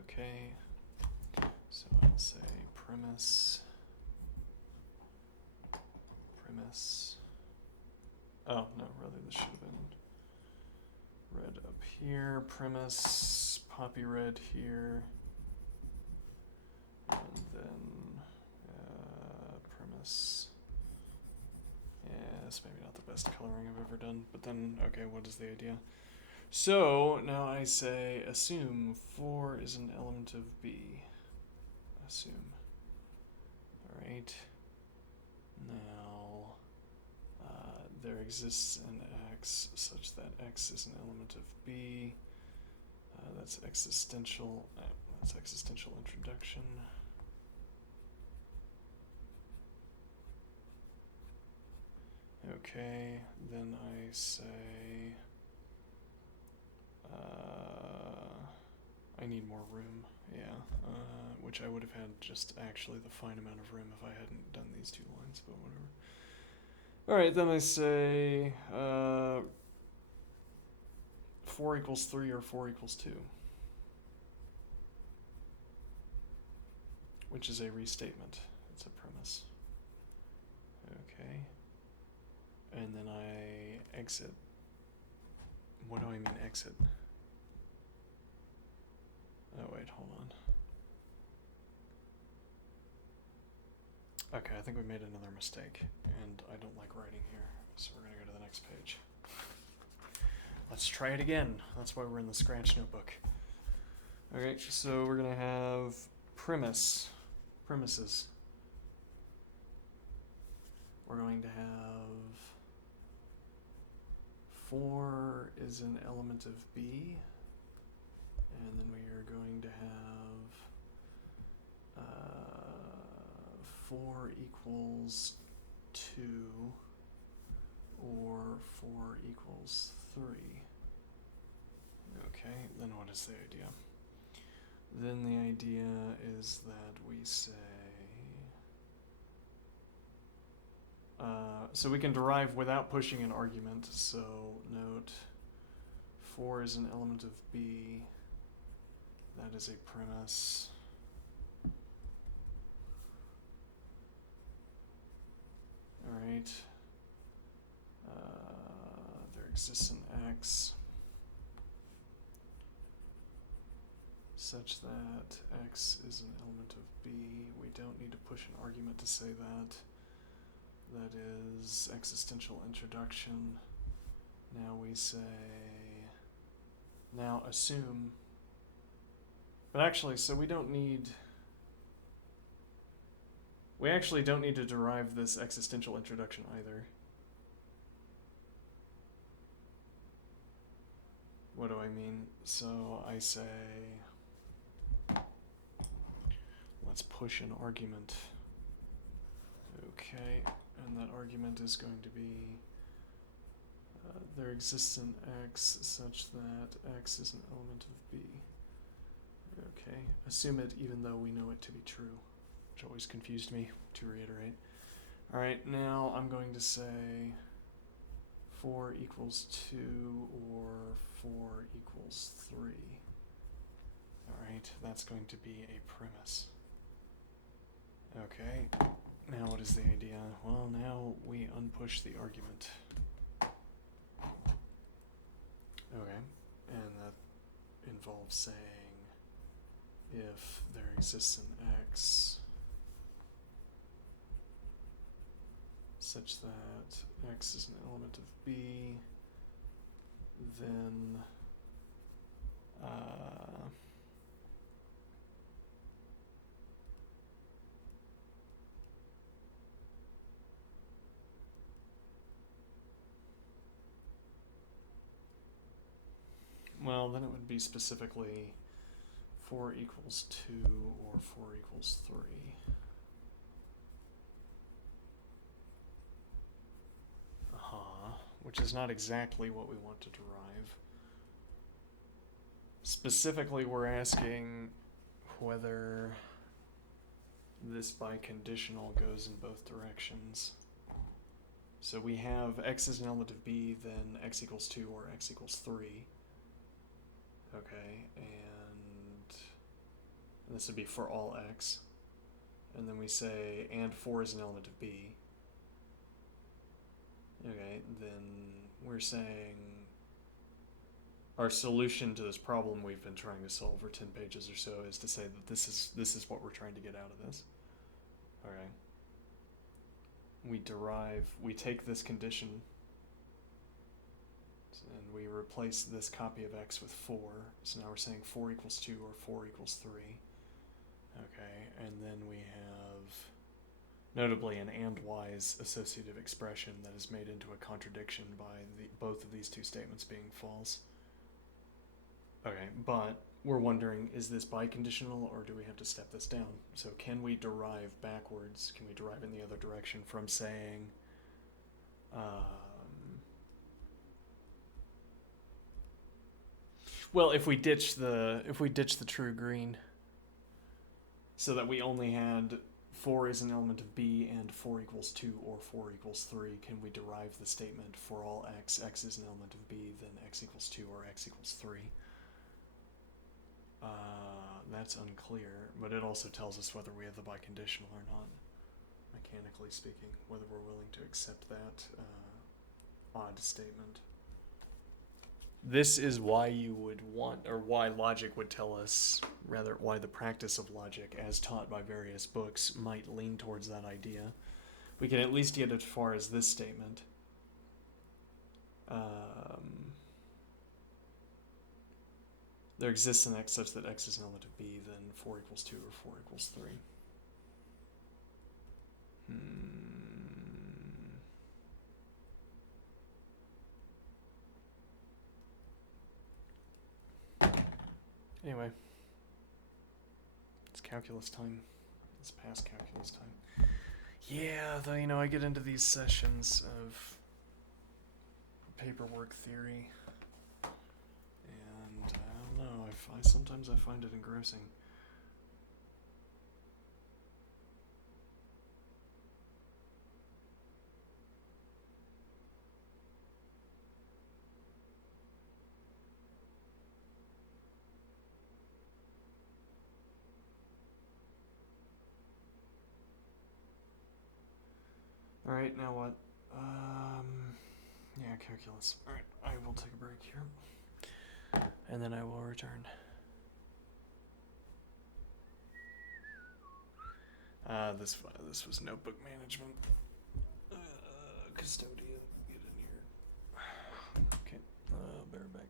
Okay, so I'll say premise. Oh, no, rather this should have been red up here. Premise, poppy red here. And then premise. Yeah, that's maybe not the best coloring I've ever done, but then, okay, what is the idea? So, now I say assume 4 is an element of B. Assume. Alright. Now, there exists an X such that X is an element of B. That's existential introduction. Okay, then I say I need more room, yeah, which I would have had just actually the fine amount of room if I hadn't done these 2 lines, but whatever. Alright, then I say 4 equals 3 or 4 equals 2. Which is a restatement. It's a premise. Okay. And then I exit. What do I mean exit? Oh wait, hold on. Okay, I think we made another mistake, and I don't like writing here, so we're going to go to the next page. Let's try it again. That's why we're in the Scratch notebook. Okay, so we're going to have premises. We're going to have 4 is an element of B, and then we are going to have 4 equals 2 or 4 equals 3. Okay, then what is the idea? Then the idea is that we say, so we can derive without pushing an argument, so note 4 is an element of B, that is a premise. Alright, there exists an X such that X is an element of B. We don't need to push an argument to say that. That is existential introduction. Now we say, now assume, but actually, so we actually don't need to derive this existential introduction either. What do I mean? So I say, let's push an argument. Okay, and that argument is going to be, there exists an X such that X is an element of B. Okay, assume it even though we know it to be true, which always confused me, to reiterate. Alright, now I'm going to say 4 equals 2 or 4 equals 3. Alright, that's going to be a premise. Okay, now what is the idea? Well, now we unpush the argument. Okay, and that involves saying if there exists an X such that X is an element of B, then well, then it would be specifically 4 equals 2 or 4 equals 3. Which is not exactly what we want to derive. Specifically, we're asking whether this biconditional goes in both directions. So we have X is an element of B, then X equals 2 or X equals 3. Okay, and this would be for all X. And then we say, and 4 is an element of B. Okay, then we're saying our solution to this problem we've been trying to solve for 10 pages or so is to say that this is what we're trying to get out of this. Okay. We take this condition and we replace this copy of X with 4. So now we're saying 4 equals 2 or 4 equals 3. Okay, and then we have notably an and-wise associative expression that is made into a contradiction by both of these two statements being false. Okay, but we're wondering, is this biconditional or do we have to step this down? So can we derive backwards? Can we derive in the other direction from saying, well, if we ditch the true green, so that we only had 4 is an element of B and 4 equals 2 or 4 equals 3, can we derive the statement for all X, X is an element of B, then X equals 2 or X equals 3? That's unclear, but it also tells us whether we have the biconditional or not, mechanically speaking, whether we're willing to accept that odd statement. This is why you would want, or why logic would tell us, rather, why the practice of logic, as taught by various books, might lean towards that idea. We can at least get as far as this statement. There exists an X such that X is an element of B, then 4 equals 2 or 4 equals 3. Anyway, it's calculus time. It's past calculus time. Yeah, though, you know, I get into these sessions of paperwork theory, and I don't know, sometimes I find it engrossing. Alright, now what? Yeah, calculus. Alright, I will take a break here, and then I will return. This was notebook management. Custodian, get in here. Okay, bear back.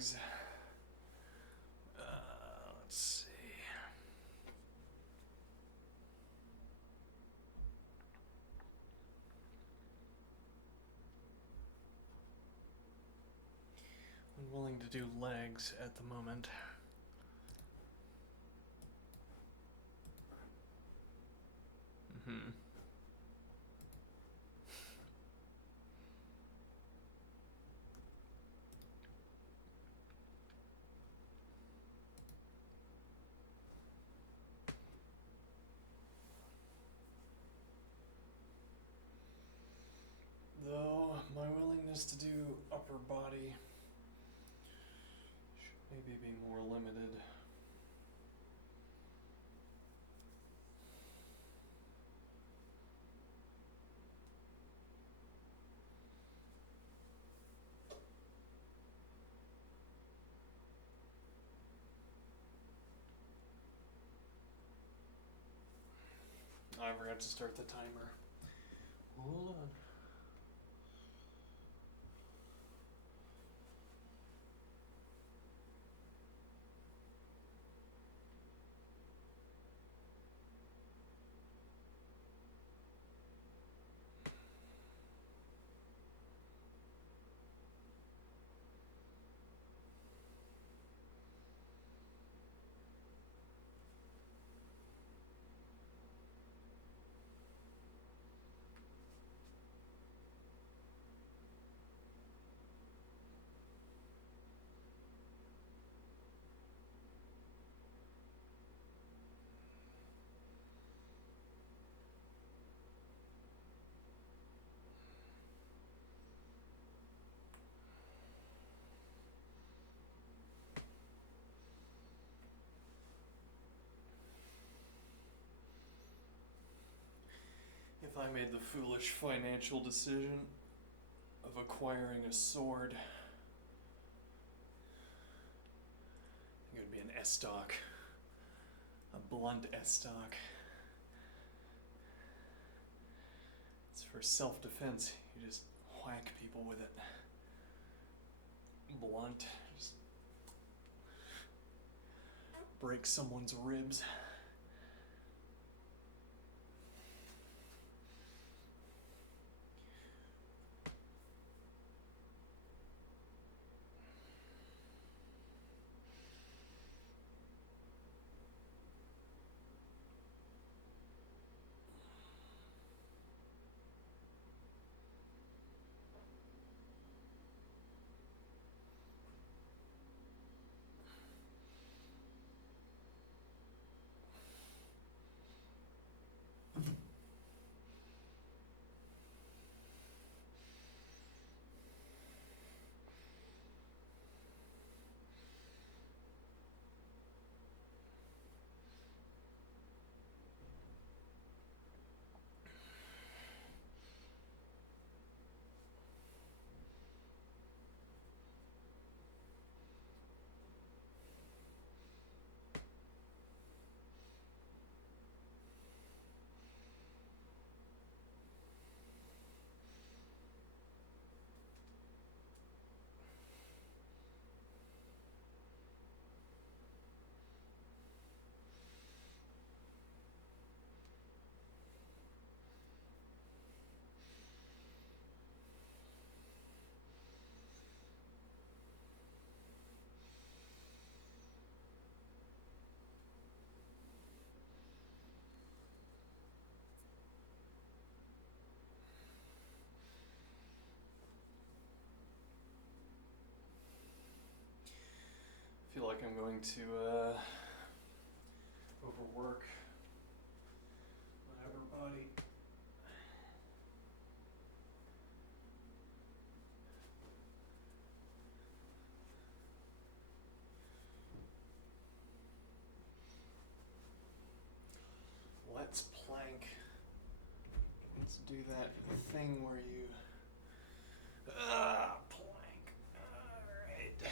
legs. Let's see. I'm willing to do legs at the moment. Mm-hmm. Though my willingness to do upper body should maybe be more limited. I forgot to start the timer. Hold on. If I made the foolish financial decision of acquiring a sword, I think it would be an S-stock. A blunt S-stock. It's for self-defense. You just whack people with it. Blunt. Just break someone's ribs. I feel like I'm going to overwork my upper body. Let's plank. Let's do that thing where you plank. Alright. Yeah.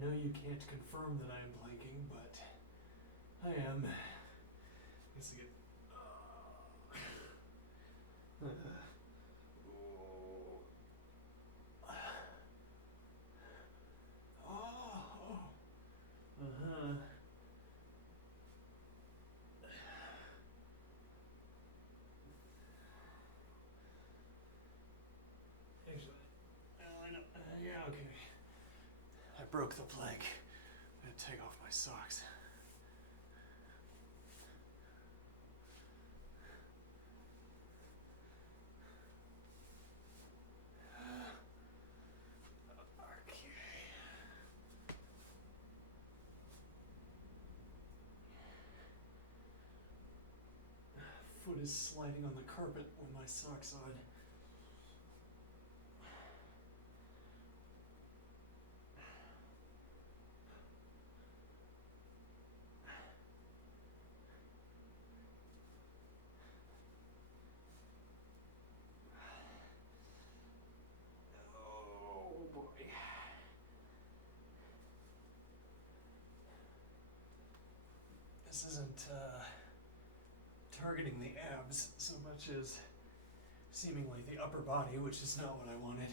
I know you can't confirm that I am blanking, but I am. I guess I get. Oh. Uh-huh. Actually, well, I know. Yeah, okay. I broke the plank. I had to take off my socks. Okay. Foot is sliding on the carpet with my socks on. Oh boy. This isn't targeting the abs so much as seemingly the upper body, which is not what I wanted.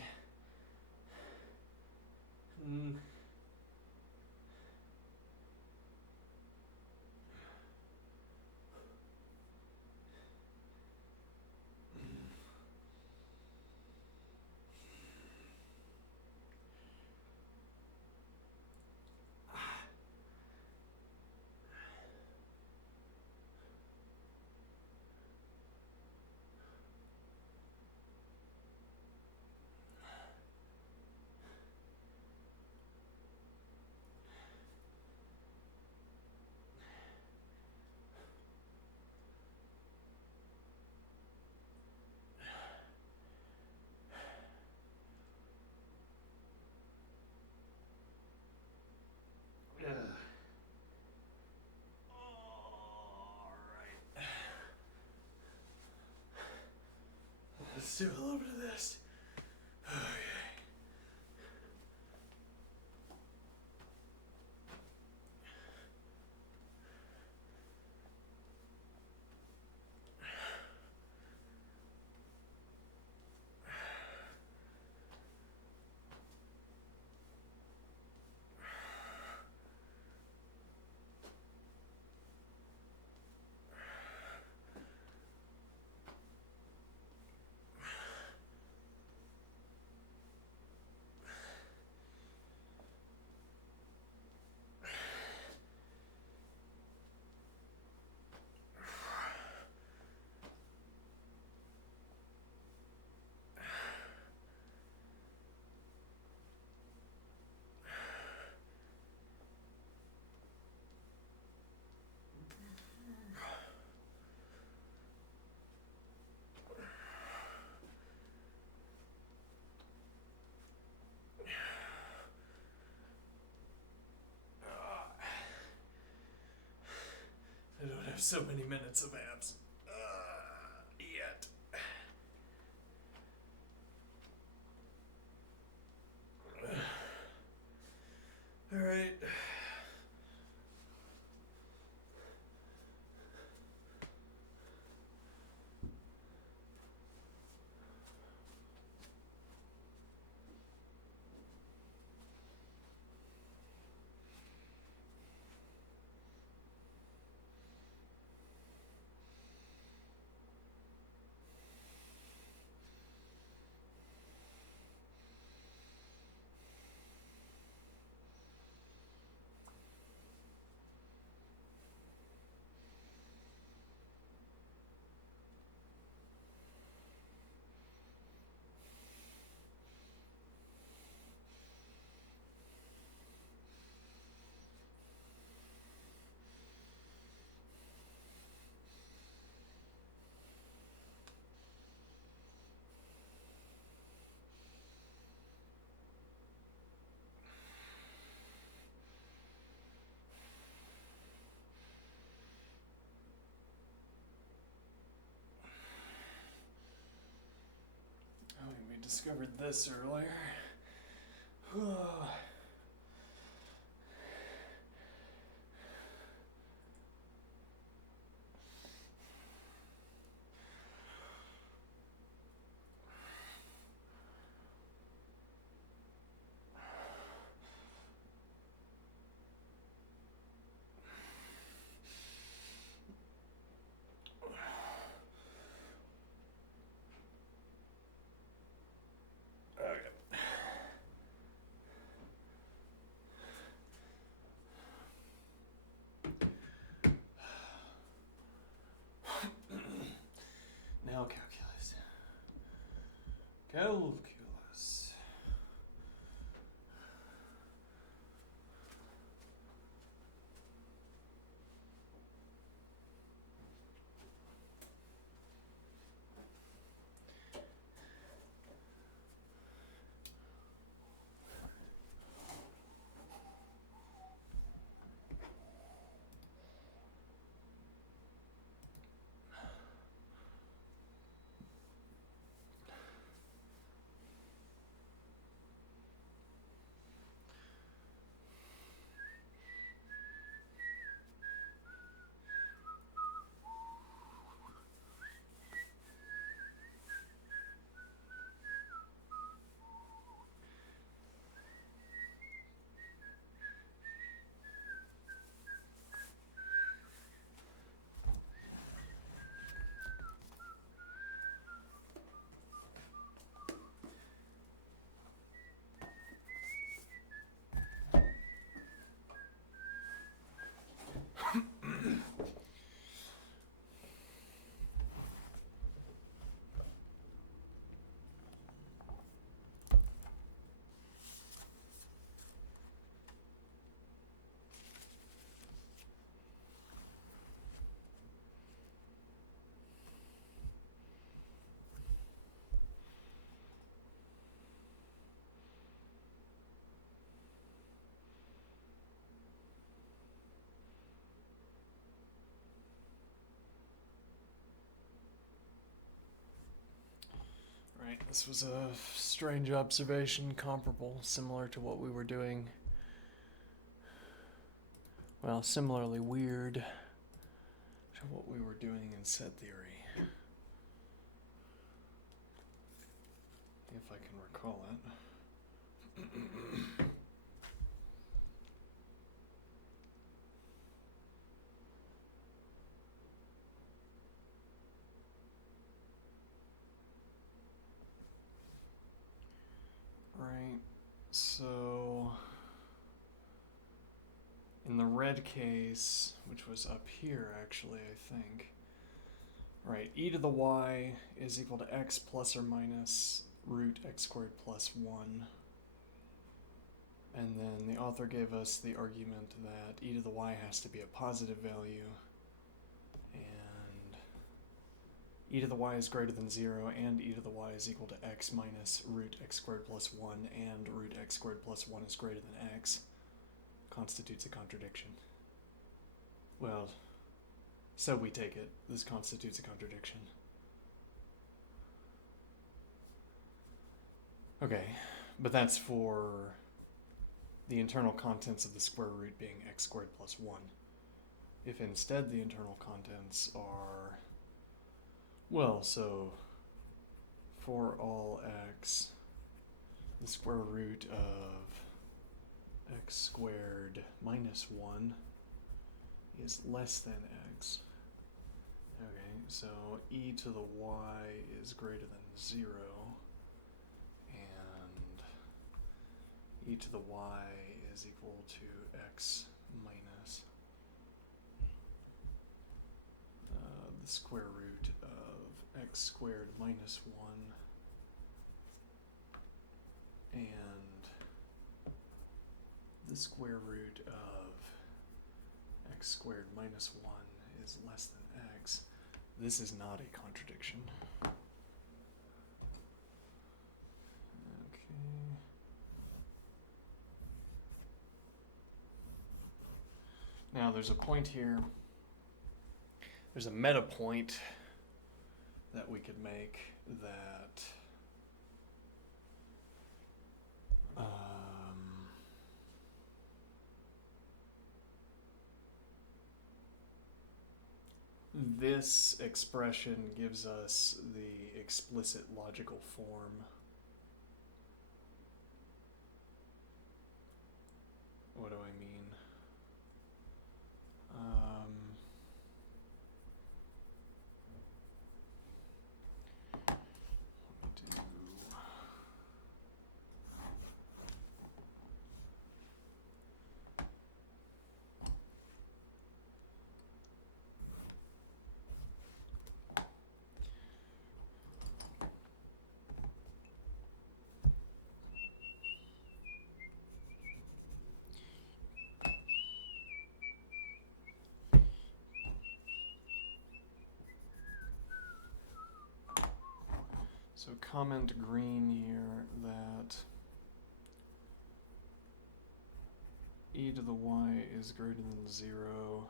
Yeah. All right. Let's do a little bit of this. Okay. I don't have so many minutes of abs yet. All right. We discovered this earlier. Calculus. Right, this was a strange observation, comparable, similar to what we were doing. Well, similarly weird to what we were doing in set theory. If I can recall it. Right, so in the red case, which was up here actually, I think, right, e to the y is equal to x plus or minus root x squared plus 1. And then the author gave us the argument that e to the y has to be a positive value, and e to the y is greater than 0, and e to the y is equal to x minus root x squared plus 1, and root x squared plus 1 is greater than x, constitutes a contradiction. Well, so we take it. This constitutes a contradiction. Okay, but that's for the internal contents of the square root being x squared plus 1. If instead the internal contents are, well, so for all x, the square root of x squared minus 1 is less than x. Okay, so e to the y is greater than 0, and e to the y is equal to x minus the square root of x squared minus 1, and the square root of x squared minus 1 is less than x. This is not a contradiction. Okay. Now there's a point here. There's a meta point that we could make that this expression gives us the explicit logical form. What do I mean? So comment green here that e to the y is greater than 0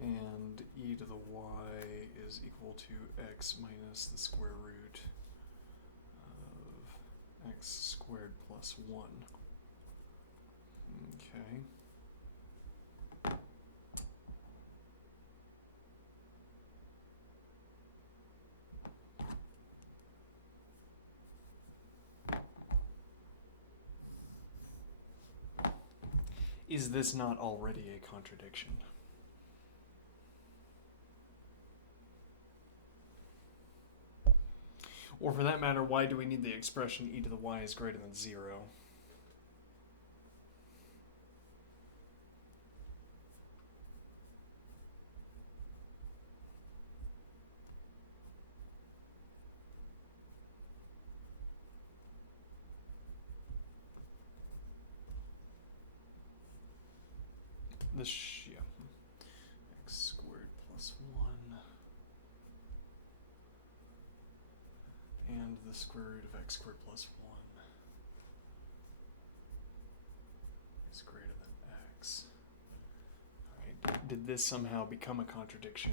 and e to the y is equal to x minus the square root of x squared plus 1. Okay. Is this not already a contradiction? Or for that matter, why do we need the expression e to the y is greater than 0? Yeah. X squared plus 1 and the square root of x squared plus 1 is greater than x. Alright, did this somehow become a contradiction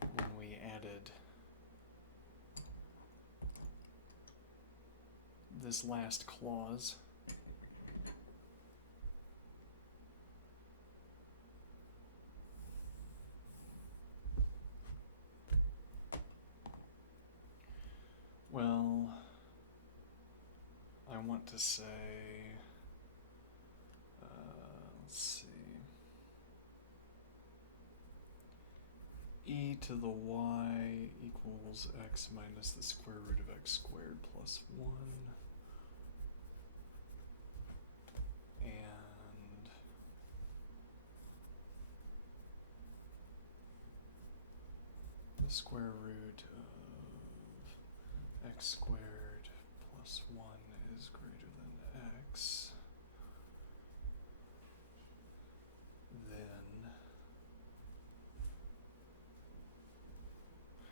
when we added this last clause? Well, I want to say, let's see, e to the y equals x minus the square root of x squared plus 1. And the square root of x squared plus 1 is greater than x, then,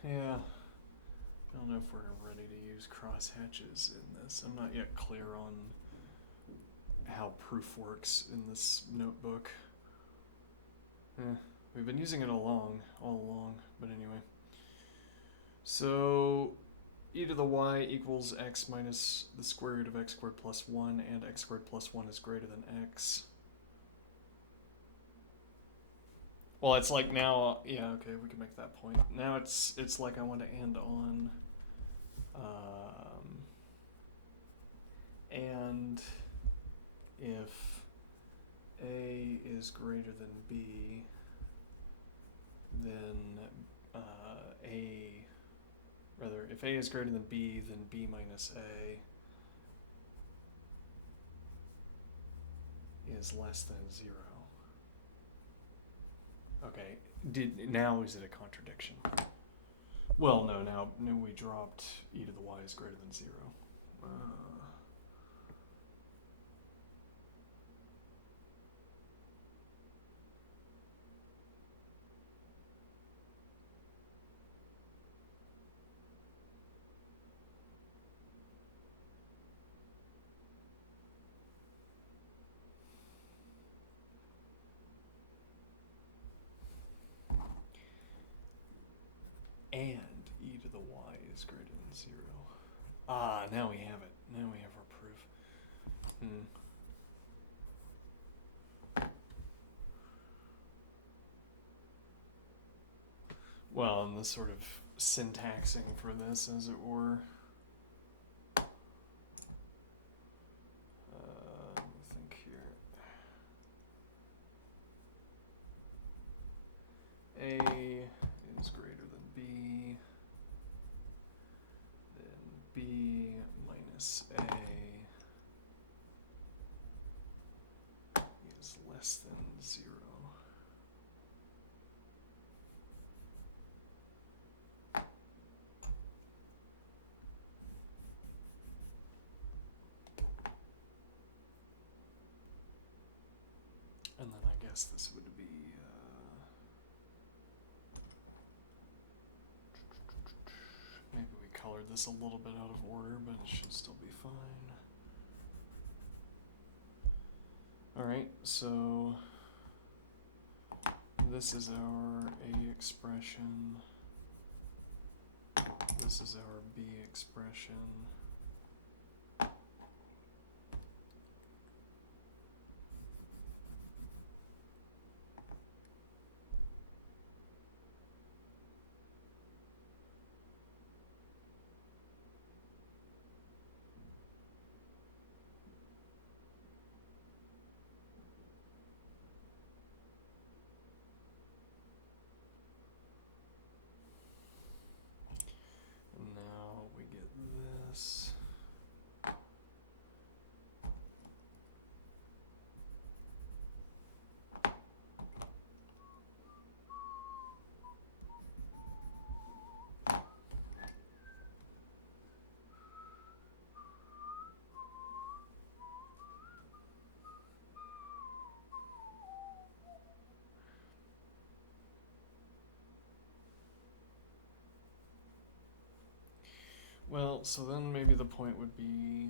yeah, I don't know if we're ready to use crosshatches in this. I'm not yet clear on how proof works in this notebook. We've been using it all along, but anyway. So e to the y equals x minus the square root of x squared plus 1, and x squared plus 1 is greater than x. Well, it's like now, yeah, okay, we can make that point. Now it's like I want to end on, and if a is greater than b, then if a is greater than b, then b minus a is less than 0. Okay, now is it a contradiction? Well, no, now we dropped e to the y is greater than 0. And e to the y is greater than 0. Ah, now we have it. Now we have our proof. Well, and the sort of syntaxing for this, as it were. Let me think here. A is greater than b, then b minus a is less than 0. And then I guess this would be colored this a little bit out of order, but it should still be fine. Alright, so this is our A expression. This is our B expression. And now we get this. Well, so then maybe the point would be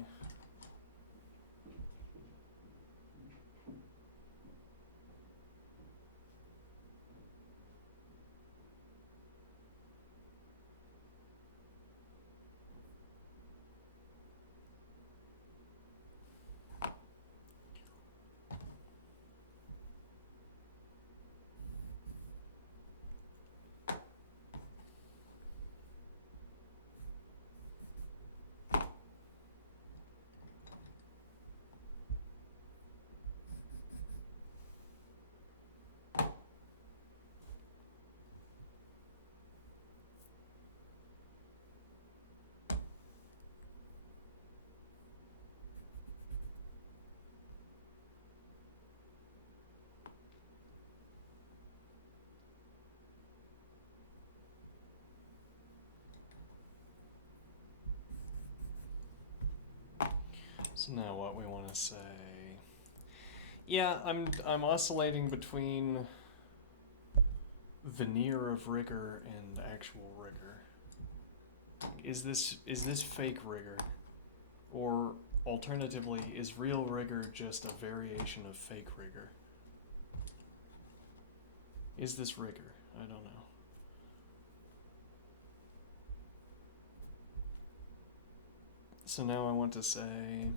so now what we want to say. Yeah, I'm oscillating between veneer of rigor and actual rigor. Is this fake rigor? Or alternatively, is real rigor just a variation of fake rigor? Is this rigor? I don't know. So now I want to say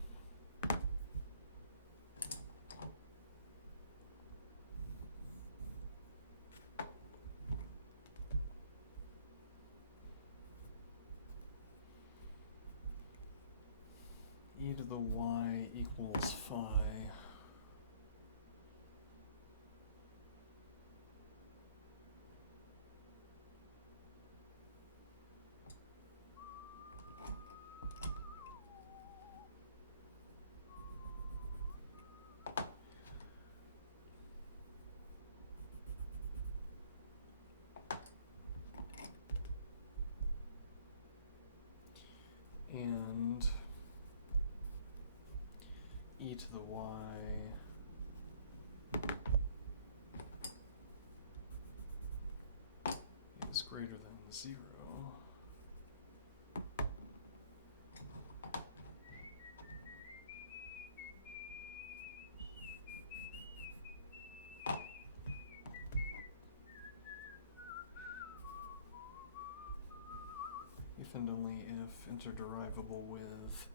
e to the y equals phi. And e to the y is greater than 0. If and only if interderivable with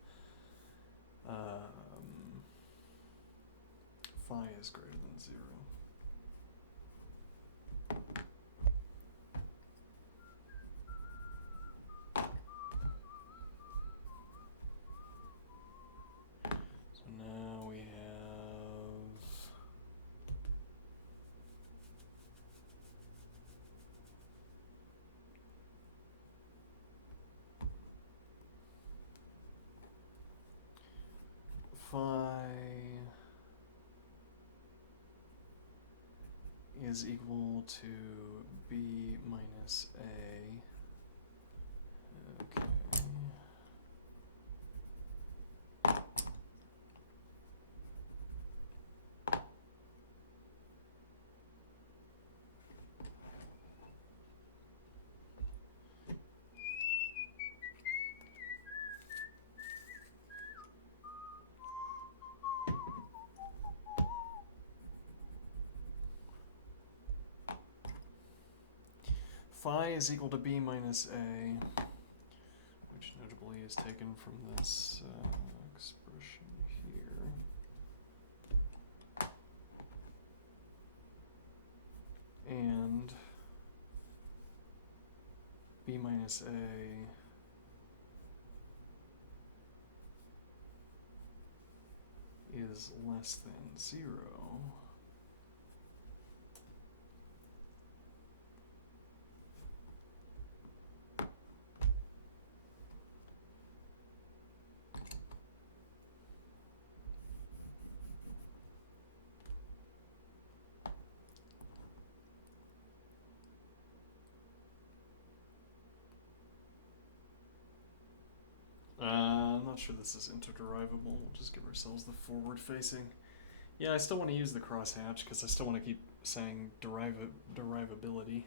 phi is greater than 0. So now we have phi is equal to b minus a. Okay. phi is equal to b minus a, which notably is taken from this expression here. And b minus a is less than 0. I'm not sure this is interderivable. We'll just give ourselves the forward facing. Yeah, I still want to use the crosshatch because I still want to keep saying derivability.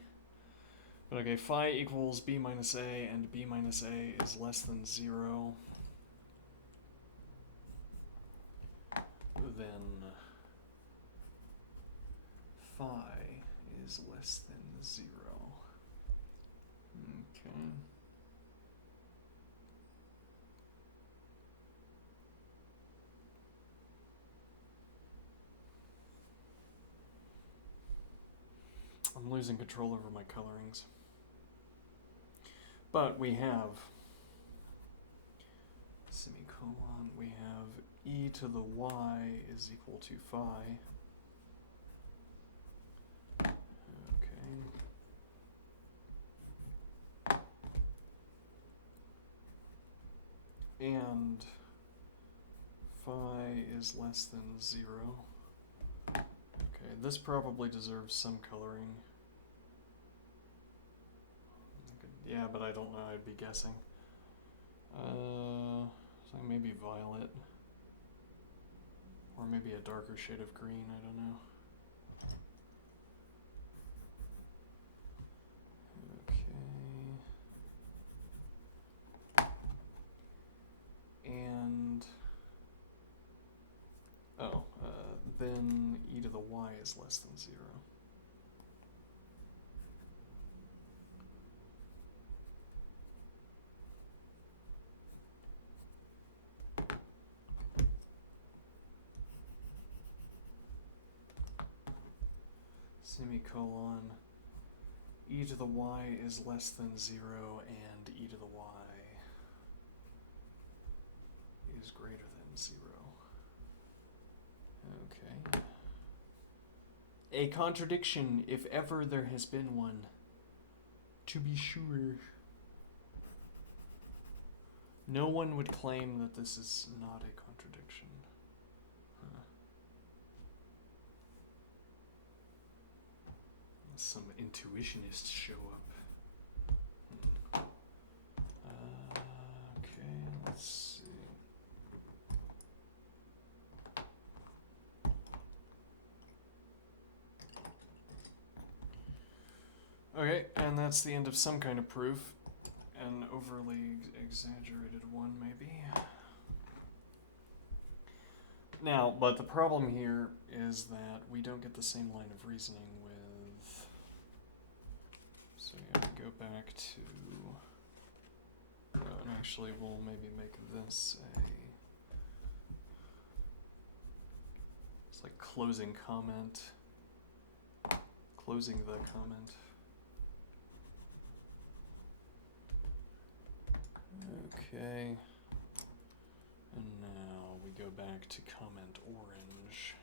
But okay, phi equals b minus a, and b minus a is less than 0. Then phi is less than 0. Okay. I'm losing control over my colorings. But we have semicolon, we have e to the y is equal to phi. Okay. And phi is less than 0. Okay, this probably deserves some coloring. Yeah, but I don't know, I'd be guessing. So maybe violet. Or maybe a darker shade of green, I don't know. Okay. And then e to the y is less than 0. Semicolon, e to the y is less than 0, and e to the y is greater than 0. Okay. A contradiction, if ever there has been one. To be sure. No one would claim that this is not a contradiction. Some intuitionists show up. Okay, let's see. Okay, and that's the end of some kind of proof. An overly exaggerated one, maybe. Now, but the problem here is that we don't get the same line of reasoning with... So yeah, go back to... and actually we'll maybe make this a... It's like closing comment. Closing the comment. Okay. And now we go back to comment orange.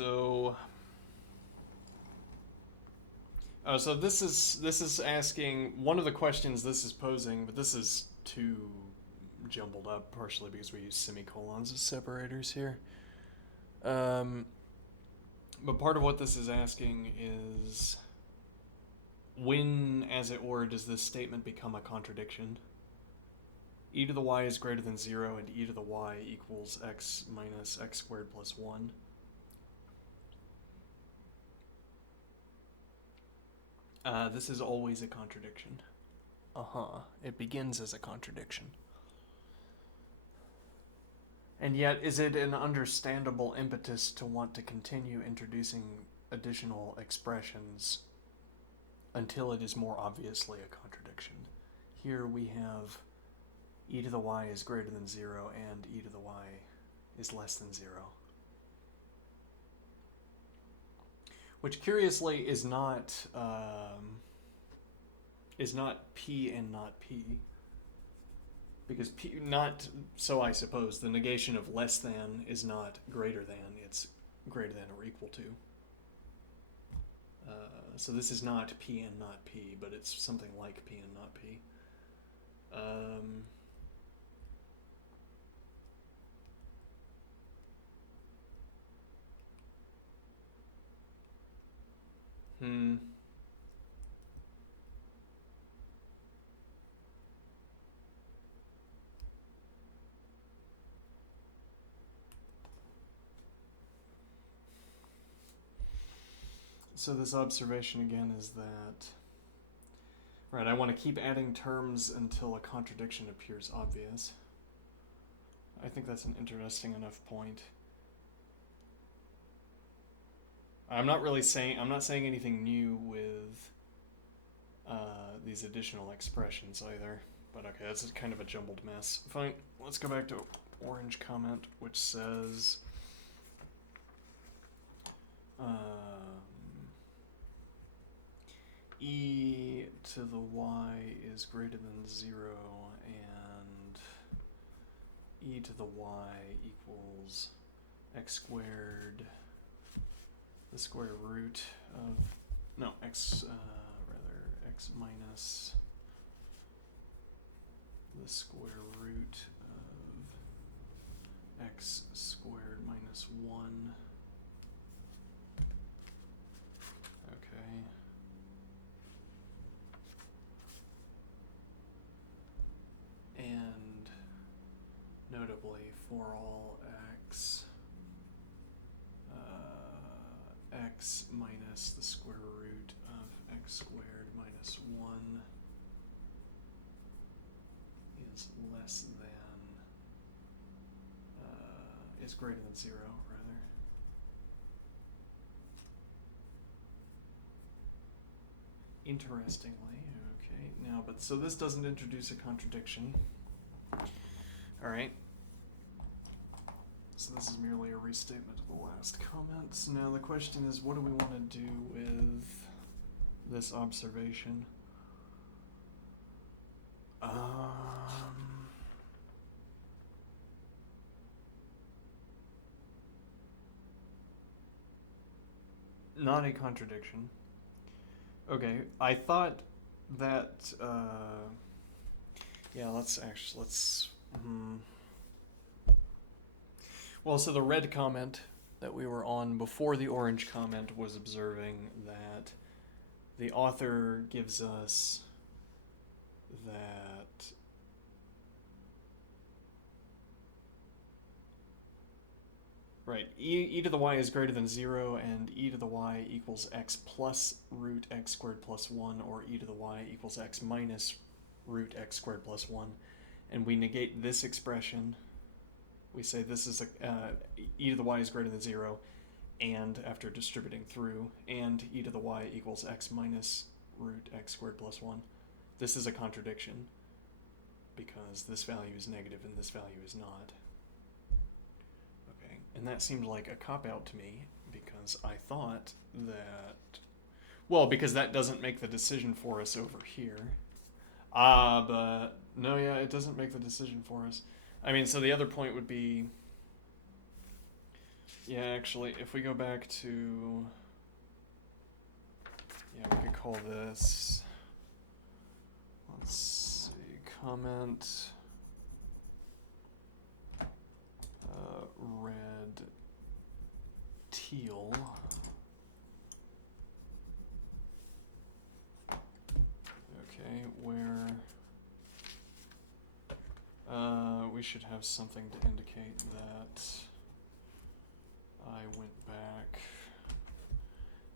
So... so this is asking one of the questions this is posing, but this is too jumbled up, partially because we use semicolons as separators here. But part of what this is asking is, when, as it were, does this statement become a contradiction? E to the y is greater than 0 and e to the y equals x minus x squared plus 1. This is always a contradiction. It begins as a contradiction. And yet, is it an understandable impetus to want to continue introducing additional expressions until it is more obviously a contradiction? Here we have e to the y is greater than 0 and e to the y is less than 0. Which curiously is not p and not p. Because p, not, so I suppose, the negation of less than is not greater than, it's greater than or equal to. So this is not p and not p, but it's something like p and not p. So this observation again is that, right, I want to keep adding terms until a contradiction appears obvious. I think that's an interesting enough point. I'm not saying anything new with these additional expressions either. But okay, that's kind of a jumbled mess. Fine, let's go back to orange comment, which says... e to the y is greater than 0 and e to the y equals x squared, the square root of, no, x minus the square root of x squared minus 1. Okay. And notably, for all x, x minus the square root of x squared minus 1 is less than, is greater than 0, rather. Interestingly, okay, now, but so this doesn't introduce a contradiction. Alright. So this is merely a restatement of the last comments. Now the question is, what do we want to do with this observation? Not a contradiction. Okay, I thought that, yeah, well, so the red comment that we were on before the orange comment was observing that the author gives us that right, e to the y is greater than 0 and e to the y equals x plus root x squared plus 1, or e to the y equals x minus root x squared plus 1. And we negate this expression. We say this is e to the y is greater than 0, and after distributing through, and e to the y equals x minus root x squared plus 1. This is a contradiction, because this value is negative and this value is not. Okay, and that seemed like a cop-out to me, because I thought that, well, because that doesn't make the decision for us over here. But, no, yeah, it doesn't make the decision for us. I mean, so the other point would be, Yeah, actually, if we go back to... Yeah, we could call this... Let's see, comment... red, teal. Okay, where... we should have something to indicate that I went back.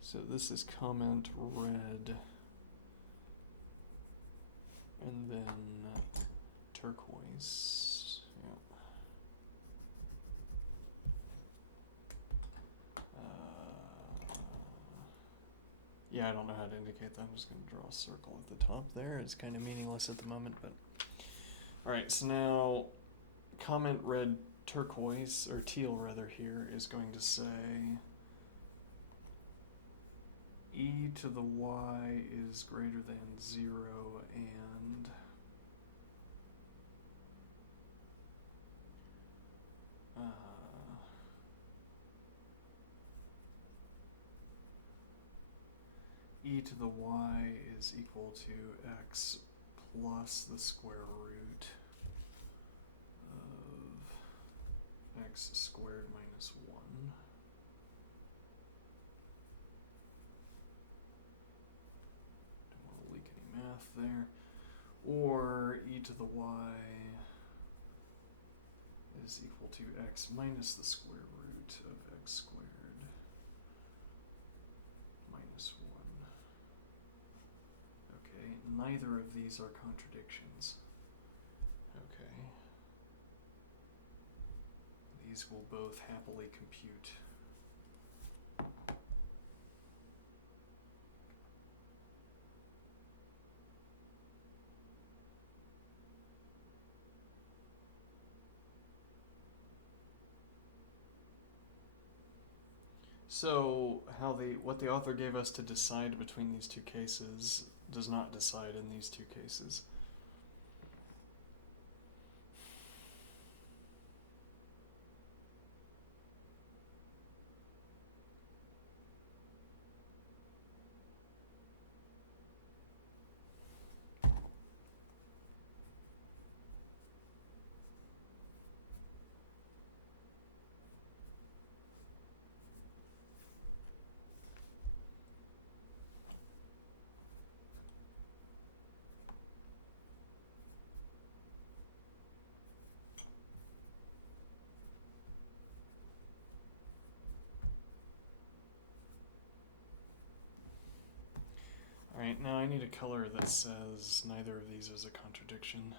So this is comment red, and then turquoise. Yeah, I don't know how to indicate that. I'm just going to draw a circle at the top there. It's kind of meaningless at the moment, but... Alright, so now comment red turquoise, or teal rather, here is going to say e to the y is greater than 0 and e to the y is equal to x plus the square root of x squared minus 1. Don't want to leak any math there. Or e to the y is equal to x minus the square root of x squared minus 1. Okay, neither of these are contradictions. Okay. These will both happily compute. So what the author gave us to decide between these two cases does not decide in these two cases. Alright, now I need a color that says neither of these is a contradiction.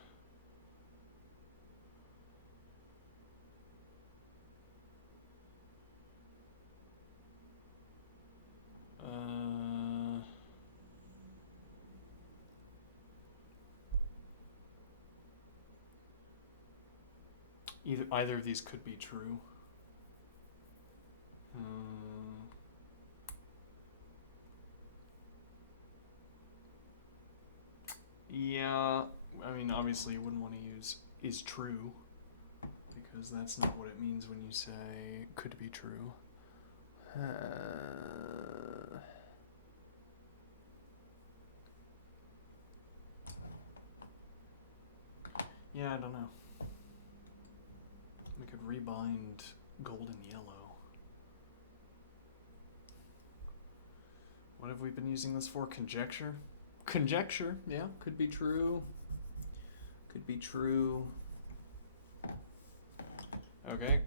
Either of these could be true. Yeah, I mean, obviously you wouldn't want to use is true, because that's not what it means when you say could be true. Yeah, I don't know. We could rebind gold and yellow. What have we been using this for? Conjecture? Conjecture, yeah, could be true. Could be true. Okay.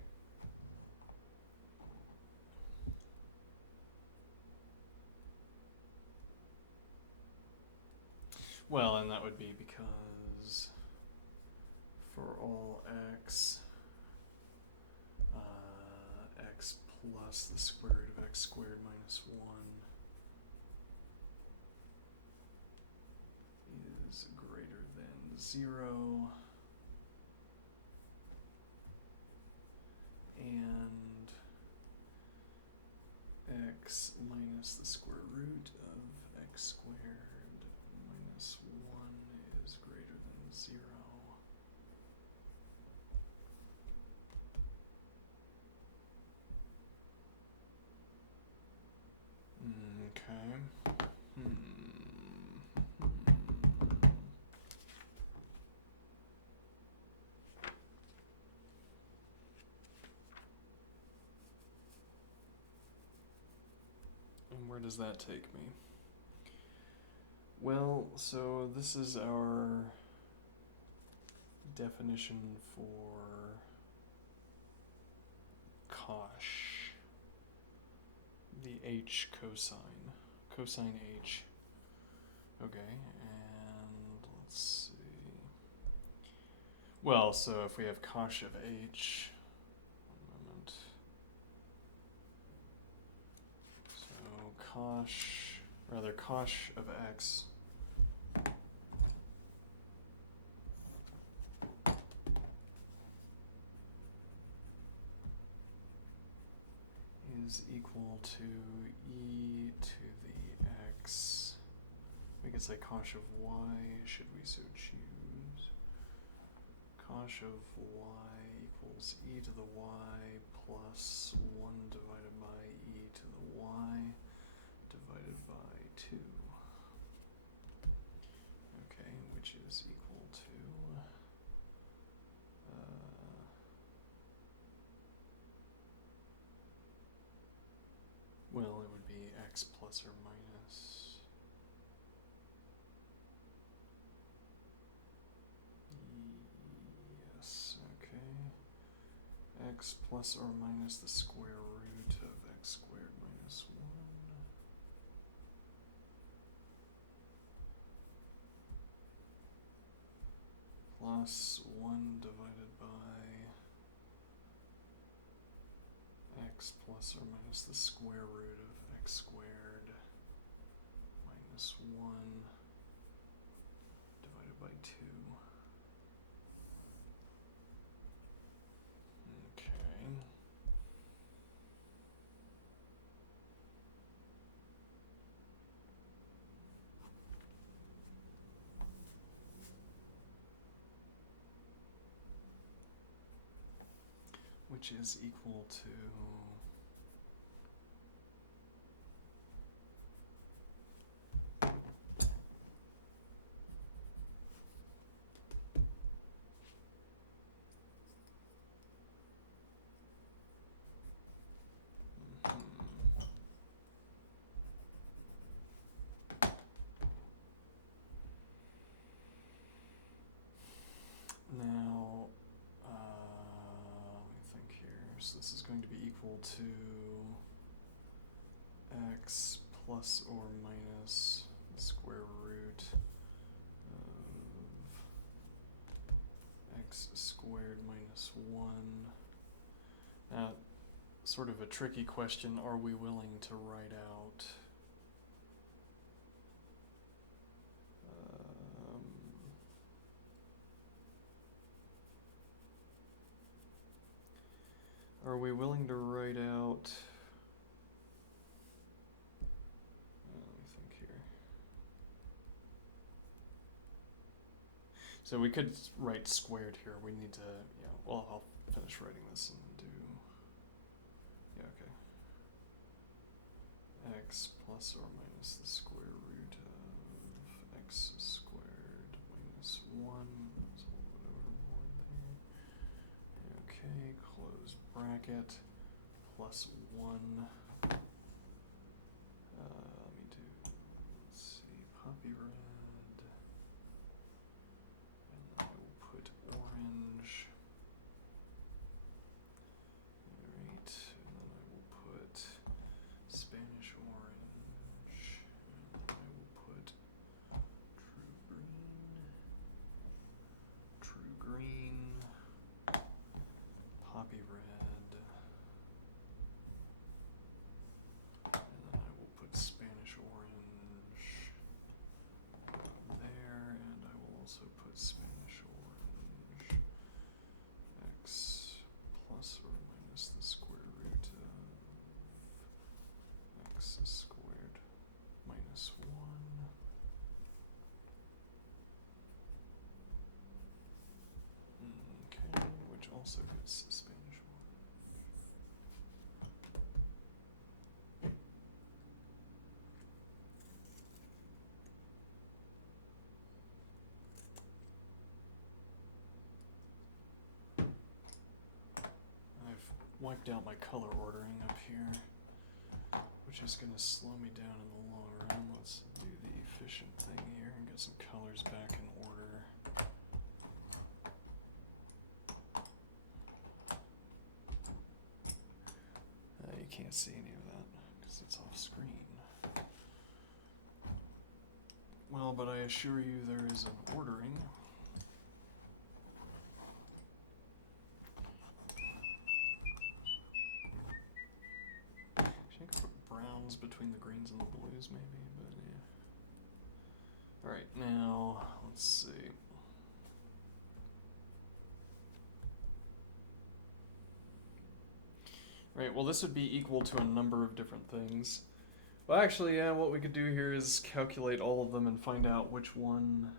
Well, and that would be because for all x, x plus the square root of x squared minus 1 is greater than 0, and x minus the square root of x squared minus 1 is greater than 0. Okay. And where does that take me? Well, so this is our definition for cosh. The H cosine. Cosine H. Okay, and let's see. Well, so if we have cosh of H, one moment. So cosh of X is equal to e to the x. We could say cosh of y, should we so choose. Cosh of y equals e to the y plus 1 divided by e to the y divided by 2. Okay, which is equal to well, it would be x plus or minus yes, okay, x plus or minus the square root of x squared minus 1 plus 1 divided by x plus or minus the square root of x squared minus 1 divided by 2. Okay. Which is equal to now, let me think here. So this is going to be equal to x plus or minus the square root of x squared minus 1. Now, sort of a tricky question, are we willing to write out let me think here. So we could write squared here. We need to, yeah, well, I'll finish writing this and do, yeah, okay. X plus or minus the square root of x squared minus 1. That's a little bit overboard there. Okay, close bracket, plus 1. Let me do, let's see, poppy red, and then I will put orange. Alright, and then I will put Spanish orange, and I will put true green, poppy red, and then I will put Spanish orange there, and I will also put Spanish orange, x plus or minus the square root of x squared minus 1. Okay, which also gets Spanish orange. wiped out my color ordering up here, which is going to slow me down in the long run. Let's do the efficient thing here and get some colors back in order. You can't see any of that because it's off screen. Well, but I assure you there is an ordering. Actually, I could put browns between the greens and the blues maybe, but yeah. Alright, now, let's see. Right, well this would be equal to a number of different things. Well, actually, yeah, what we could do here is calculate all of them and find out which one...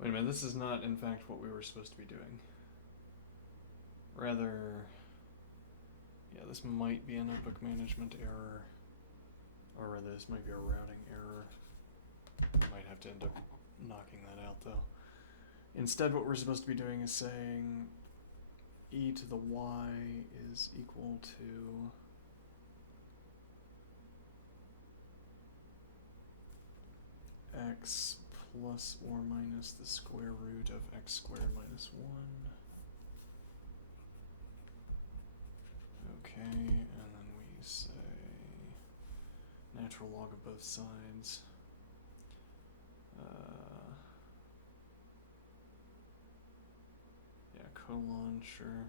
Wait a minute, this is not, in fact, what we were supposed to be doing. Rather... Yeah, this might be a notebook management error. Or rather, this might be a routing error. I might have to end up knocking that out, though. Instead, what we're supposed to be doing is saying e to the y is equal to x plus or minus the square root of x squared minus 1. Okay, and then we say natural log of both sides. Yeah, colon, sure.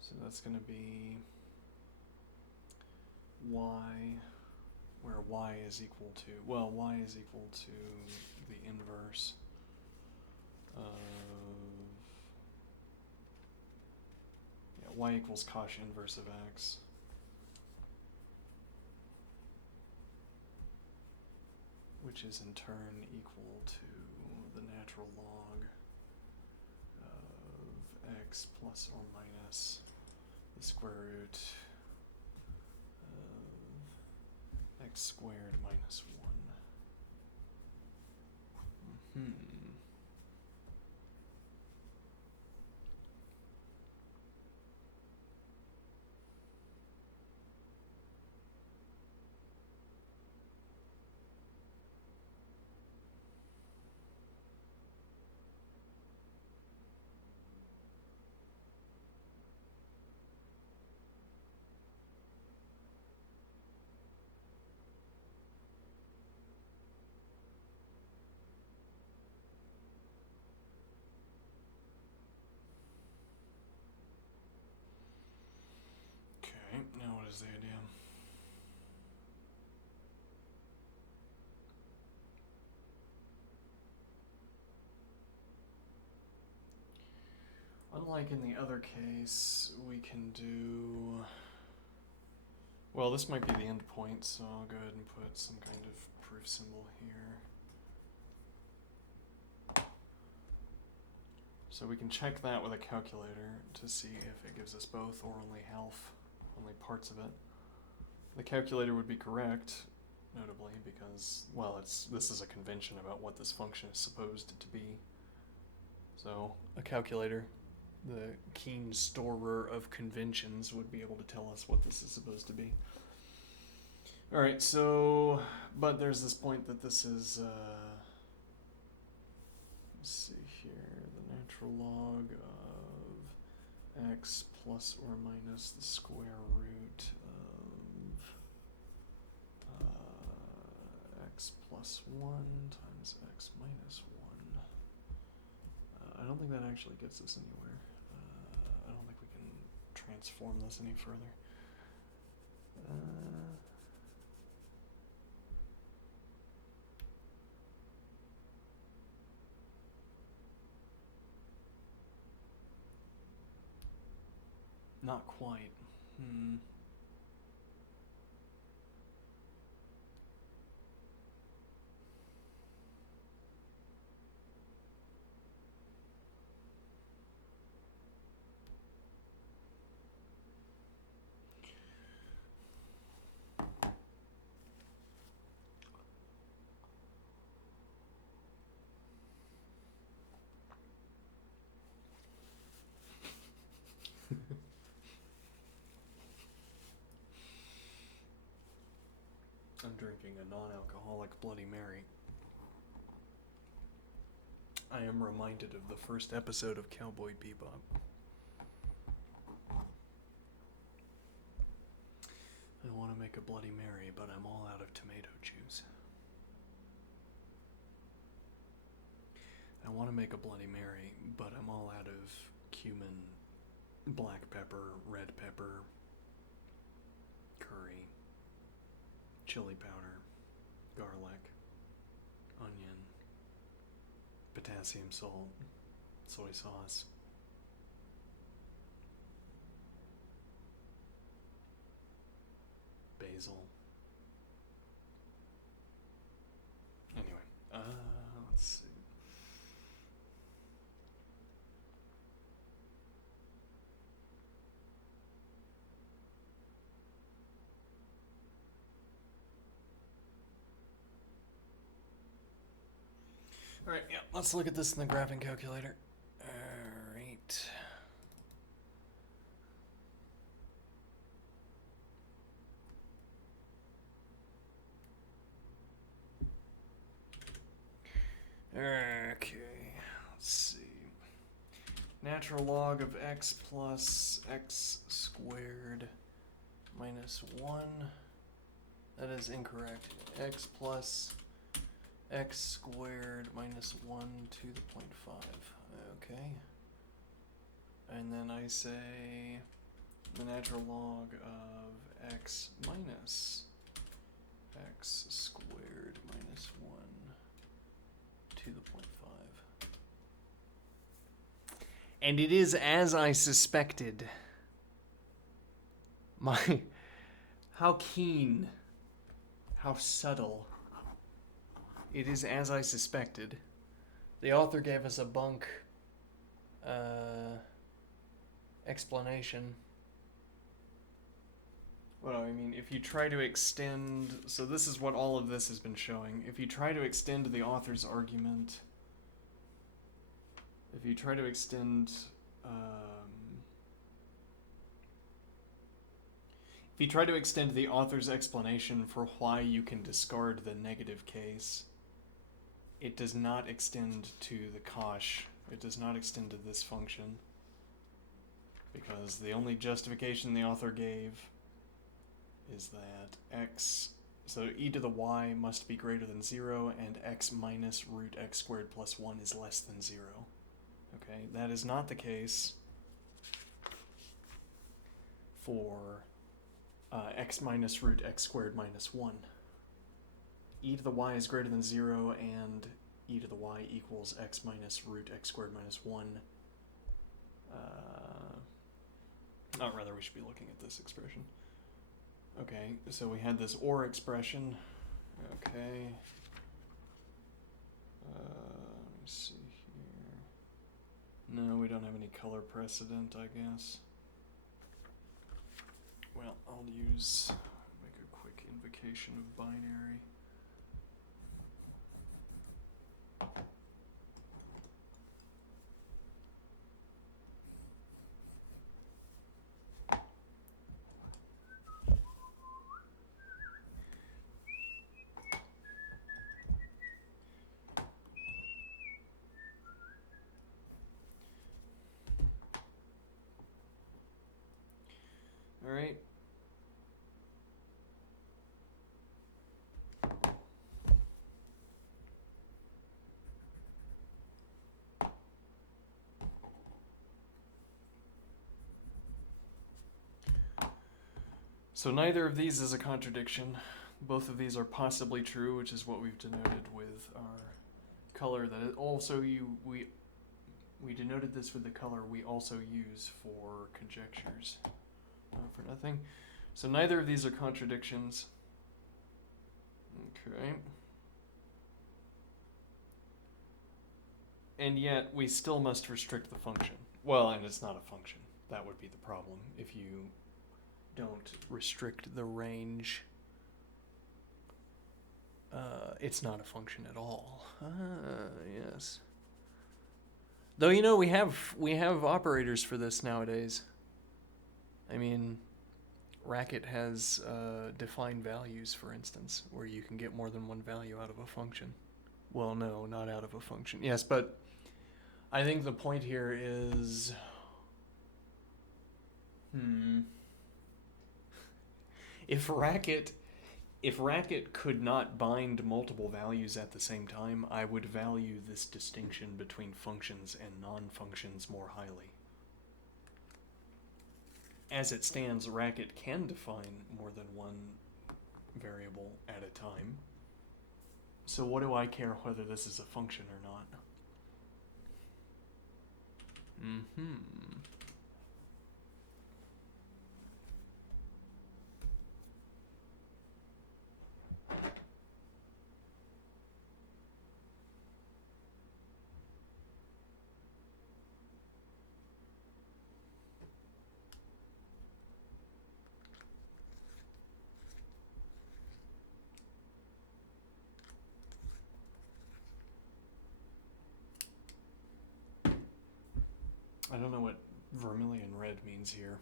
So that's going to be y, where y is equal to, well, y is equal to the inverse of, yeah, y equals cosh inverse of x. Which is in turn equal to the natural log of x plus or minus the square root of x squared minus 1. Okay, now what is the idea? Unlike in the other case, we can do... Well, this might be the end point, so I'll go ahead and put some kind of proof symbol here. So we can check that with a calculator to see if it gives us both or only half, only parts of it. The calculator would be correct, notably, because, well, this is a convention about what this function is supposed to be. So a calculator, the keen storer of conventions, would be able to tell us what this is supposed to be. Alright, so, but there's this point that this is, let's see here, the natural log of x plus or minus the square root of x plus 1 times x minus 1. I don't think that actually gets us anywhere. I don't think we can transform this any further. Not quite. drinking a non-alcoholic Bloody Mary, I am reminded of the first episode of Cowboy Bebop. I want to make a Bloody Mary, but I'm all out of tomato juice. I want to make a Bloody Mary, but I'm all out of cumin, black pepper, red pepper, curry, chili powder, garlic, onion, potassium salt, soy sauce. Basil. Anyway, let's see. Alright, yeah, let's look at this in the graphing calculator. Alright. Okay, let's see. Natural log of x plus x squared minus 1. That is incorrect. X plus x squared minus 1 to the 0.5. Okay. And then I say the natural log of x minus x squared minus 1 to the 0.5. And it is as I suspected. How keen, how subtle. It is as I suspected. The author gave us a bunk explanation. Well, I mean, if you try to extend... So this is what all of this has been showing. If you try to extend the author's argument... If you try to extend... if you try to extend the author's explanation for why you can discard the negative case, it does not extend to the cosh. It does not extend to this function. Because the only justification the author gave is that x, so e to the y must be greater than 0, and x minus root x squared plus 1 is less than 0. Okay, that is not the case for x minus root x squared minus 1. E to the y is greater than 0, and e to the y equals x minus root x squared minus 1. Rather, we should be looking at this expression. Okay, so we had this OR expression. Okay. Let me see here. No, we don't have any color precedent, I guess. Well, I'll make a quick invocation of binary. All right. So neither of these is a contradiction. Both of these are possibly true, which is what we've denoted with our color. That it also we denoted this with the color we also use for conjectures. Not for nothing. So neither of these are contradictions. Okay. And yet we still must restrict the function. Well, and it's not a function. That would be the problem if you don't restrict the range. It's not a function at all. Yes. Though, you know, we have operators for this nowadays. I mean, Racket has defined values, for instance, where you can get more than one value out of a function. Well, no, not out of a function. Yes, but I think the point here is... If Racket could not bind multiple values at the same time, I would value this distinction between functions and non-functions more highly. As it stands, Racket can define more than one variable at a time. So what do I care whether this is a function or not? I don't know what vermilion red means here.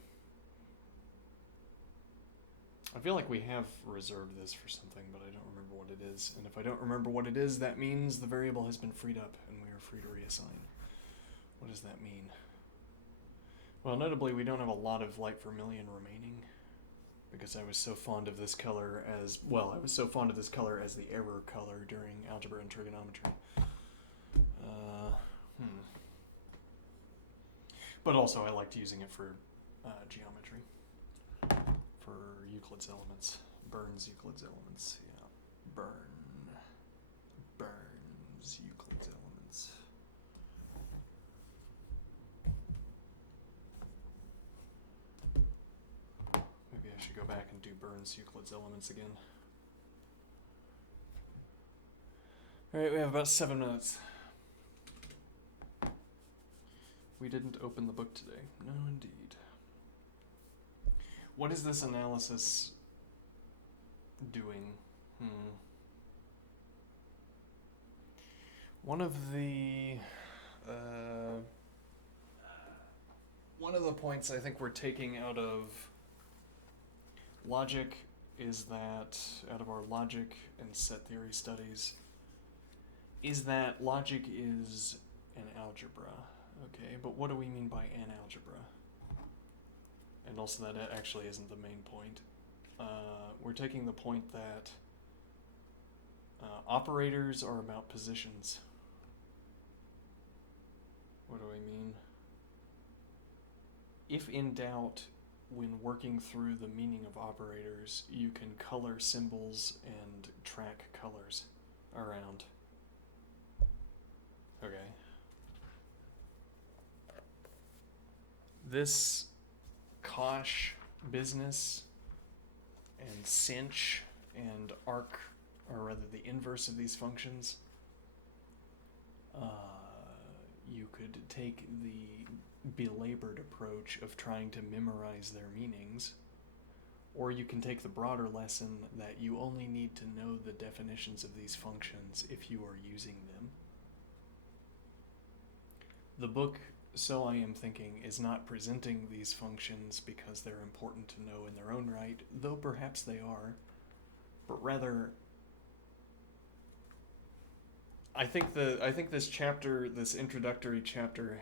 I feel like we have reserved this for something, but I don't remember what it is. And if I don't remember what it is, that means the variable has been freed up and we are free to reassign. What does that mean? Well, notably, we don't have a lot of light vermilion remaining because I was so fond of this color as, well, I was so fond of this color as the error color during algebra and trigonometry. But also I liked using it for geometry, for Euclid's elements. Burns Euclid's elements, yeah. Burns Euclid's elements. Maybe I should go back and do Burns Euclid's elements again. Alright, we have about 7 minutes. We didn't open the book today. No, indeed. What is this analysis doing? One of the points I think we're taking out of logic is that, out of our logic and set theory studies, is that logic is an algebra. Okay, but what do we mean by an algebra? And also that actually isn't the main point. We're taking the point that operators are about positions. What do I mean? If in doubt, when working through the meaning of operators, you can color symbols and track colors around. Okay. This Cosh business and cinch and arc, or rather the inverse of these functions, you could take the belabored approach of trying to memorize their meanings, or you can take the broader lesson that you only need to know the definitions of these functions if you are using them. The book, So I Am Thinking, is not presenting these functions because they're important to know in their own right, though perhaps they are, but rather, I think this chapter, this introductory chapter,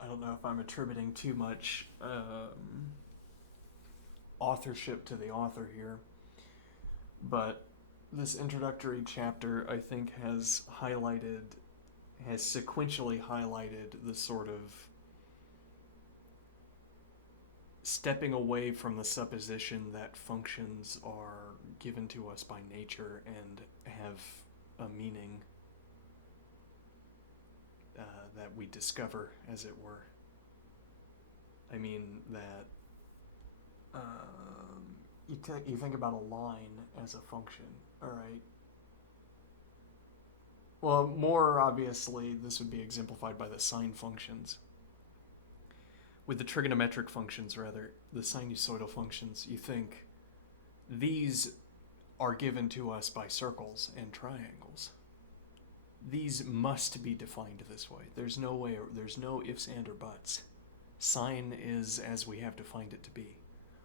I don't know if I'm attributing too much authorship to the author here, but this introductory chapter, I think, has sequentially highlighted the sort of stepping away from the supposition that functions are given to us by nature and have a meaning that we discover, as it were. I mean that you think about a line as a function, all right? Well, more obviously, this would be exemplified by the sine functions. With the trigonometric functions, rather, the sinusoidal functions, you think these are given to us by circles and triangles. These must be defined this way. There's no ifs, and, or buts. Sine is as we have defined it to be.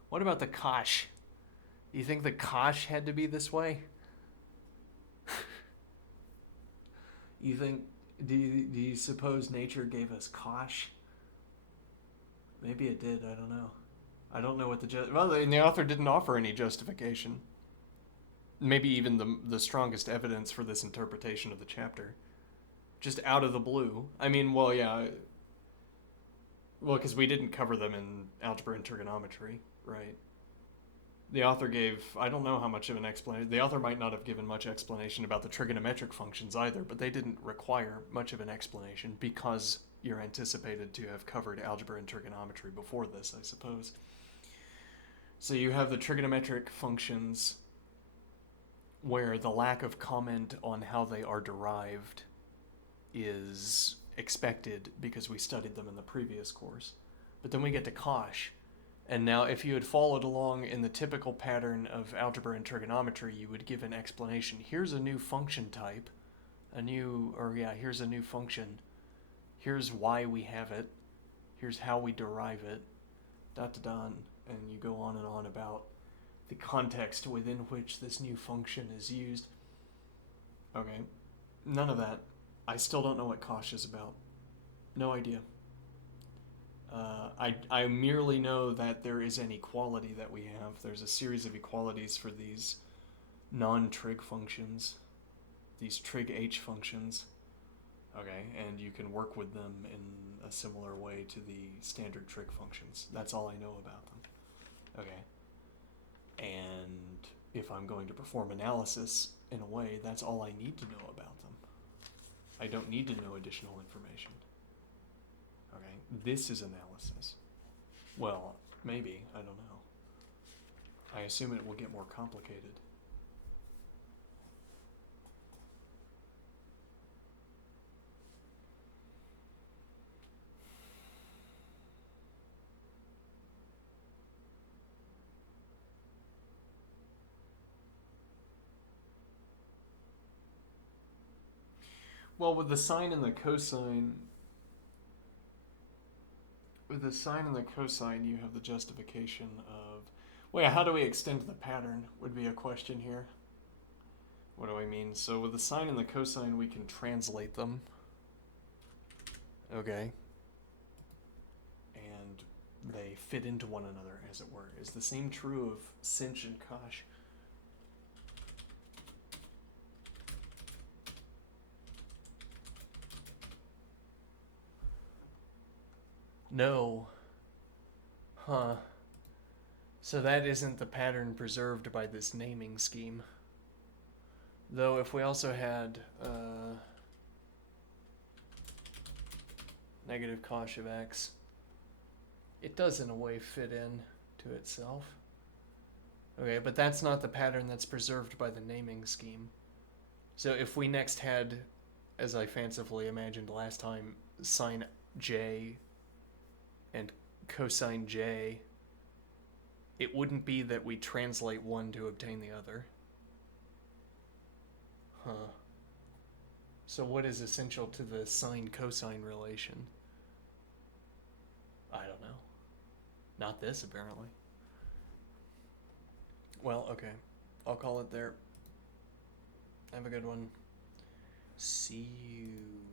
What about the Kosh? You think the Kosh had to be this way? You think? Do you suppose nature gave us Kosh? Maybe it did. I don't know. I don't know what the author didn't offer any justification. Maybe even the strongest evidence for this interpretation of the chapter. Just out of the blue. I mean, well, yeah. Well, because we didn't cover them in algebra and trigonometry, right? The author gave, I don't know how much of an explanation. The author might not have given much explanation about the trigonometric functions either, but they didn't require much of an explanation because you're anticipated to have covered algebra and trigonometry before this, I suppose. So you have the trigonometric functions where the lack of comment on how they are derived is expected because we studied them in the previous course. But then we get to Kosh. And now if you had followed along in the typical pattern of algebra and trigonometry, you would give an explanation. Here's a new function type. Here's a new function. Here's why we have it. Here's how we derive it. And you go on and on about the context within which this new function is used. Okay, none of that. I still don't know what Kosh is about. No idea. I merely know that there is an equality that we have. There's a series of equalities for these non-trig functions, these trig h functions. Okay, and you can work with them in a similar way to the standard trig functions. That's all I know about them. Okay. And if I'm going to perform analysis in a way, that's all I need to know about them. I don't need to know additional information. Okay, this is analysis. Well, maybe, I don't know. I assume it will get more complicated. Well, with the sine and the cosine, you have the justification of... Wait, how do we extend the pattern would be a question here. What do I mean? So with the sine and the cosine, we can translate them. Okay. And they fit into one another, as it were. Is the same true of sinh and cosh? No. Huh. So that isn't the pattern preserved by this naming scheme. Though if we also had negative cosh of x, it does in a way fit in to itself. Okay, but that's not the pattern that's preserved by the naming scheme. So if we next had, as I fancifully imagined last time, sine j and cosine j, it wouldn't be that we translate one to obtain the other. Huh. So what is essential to the sine-cosine relation? I don't know. Not this, apparently. Well, okay. I'll call it there. Have a good one. See you.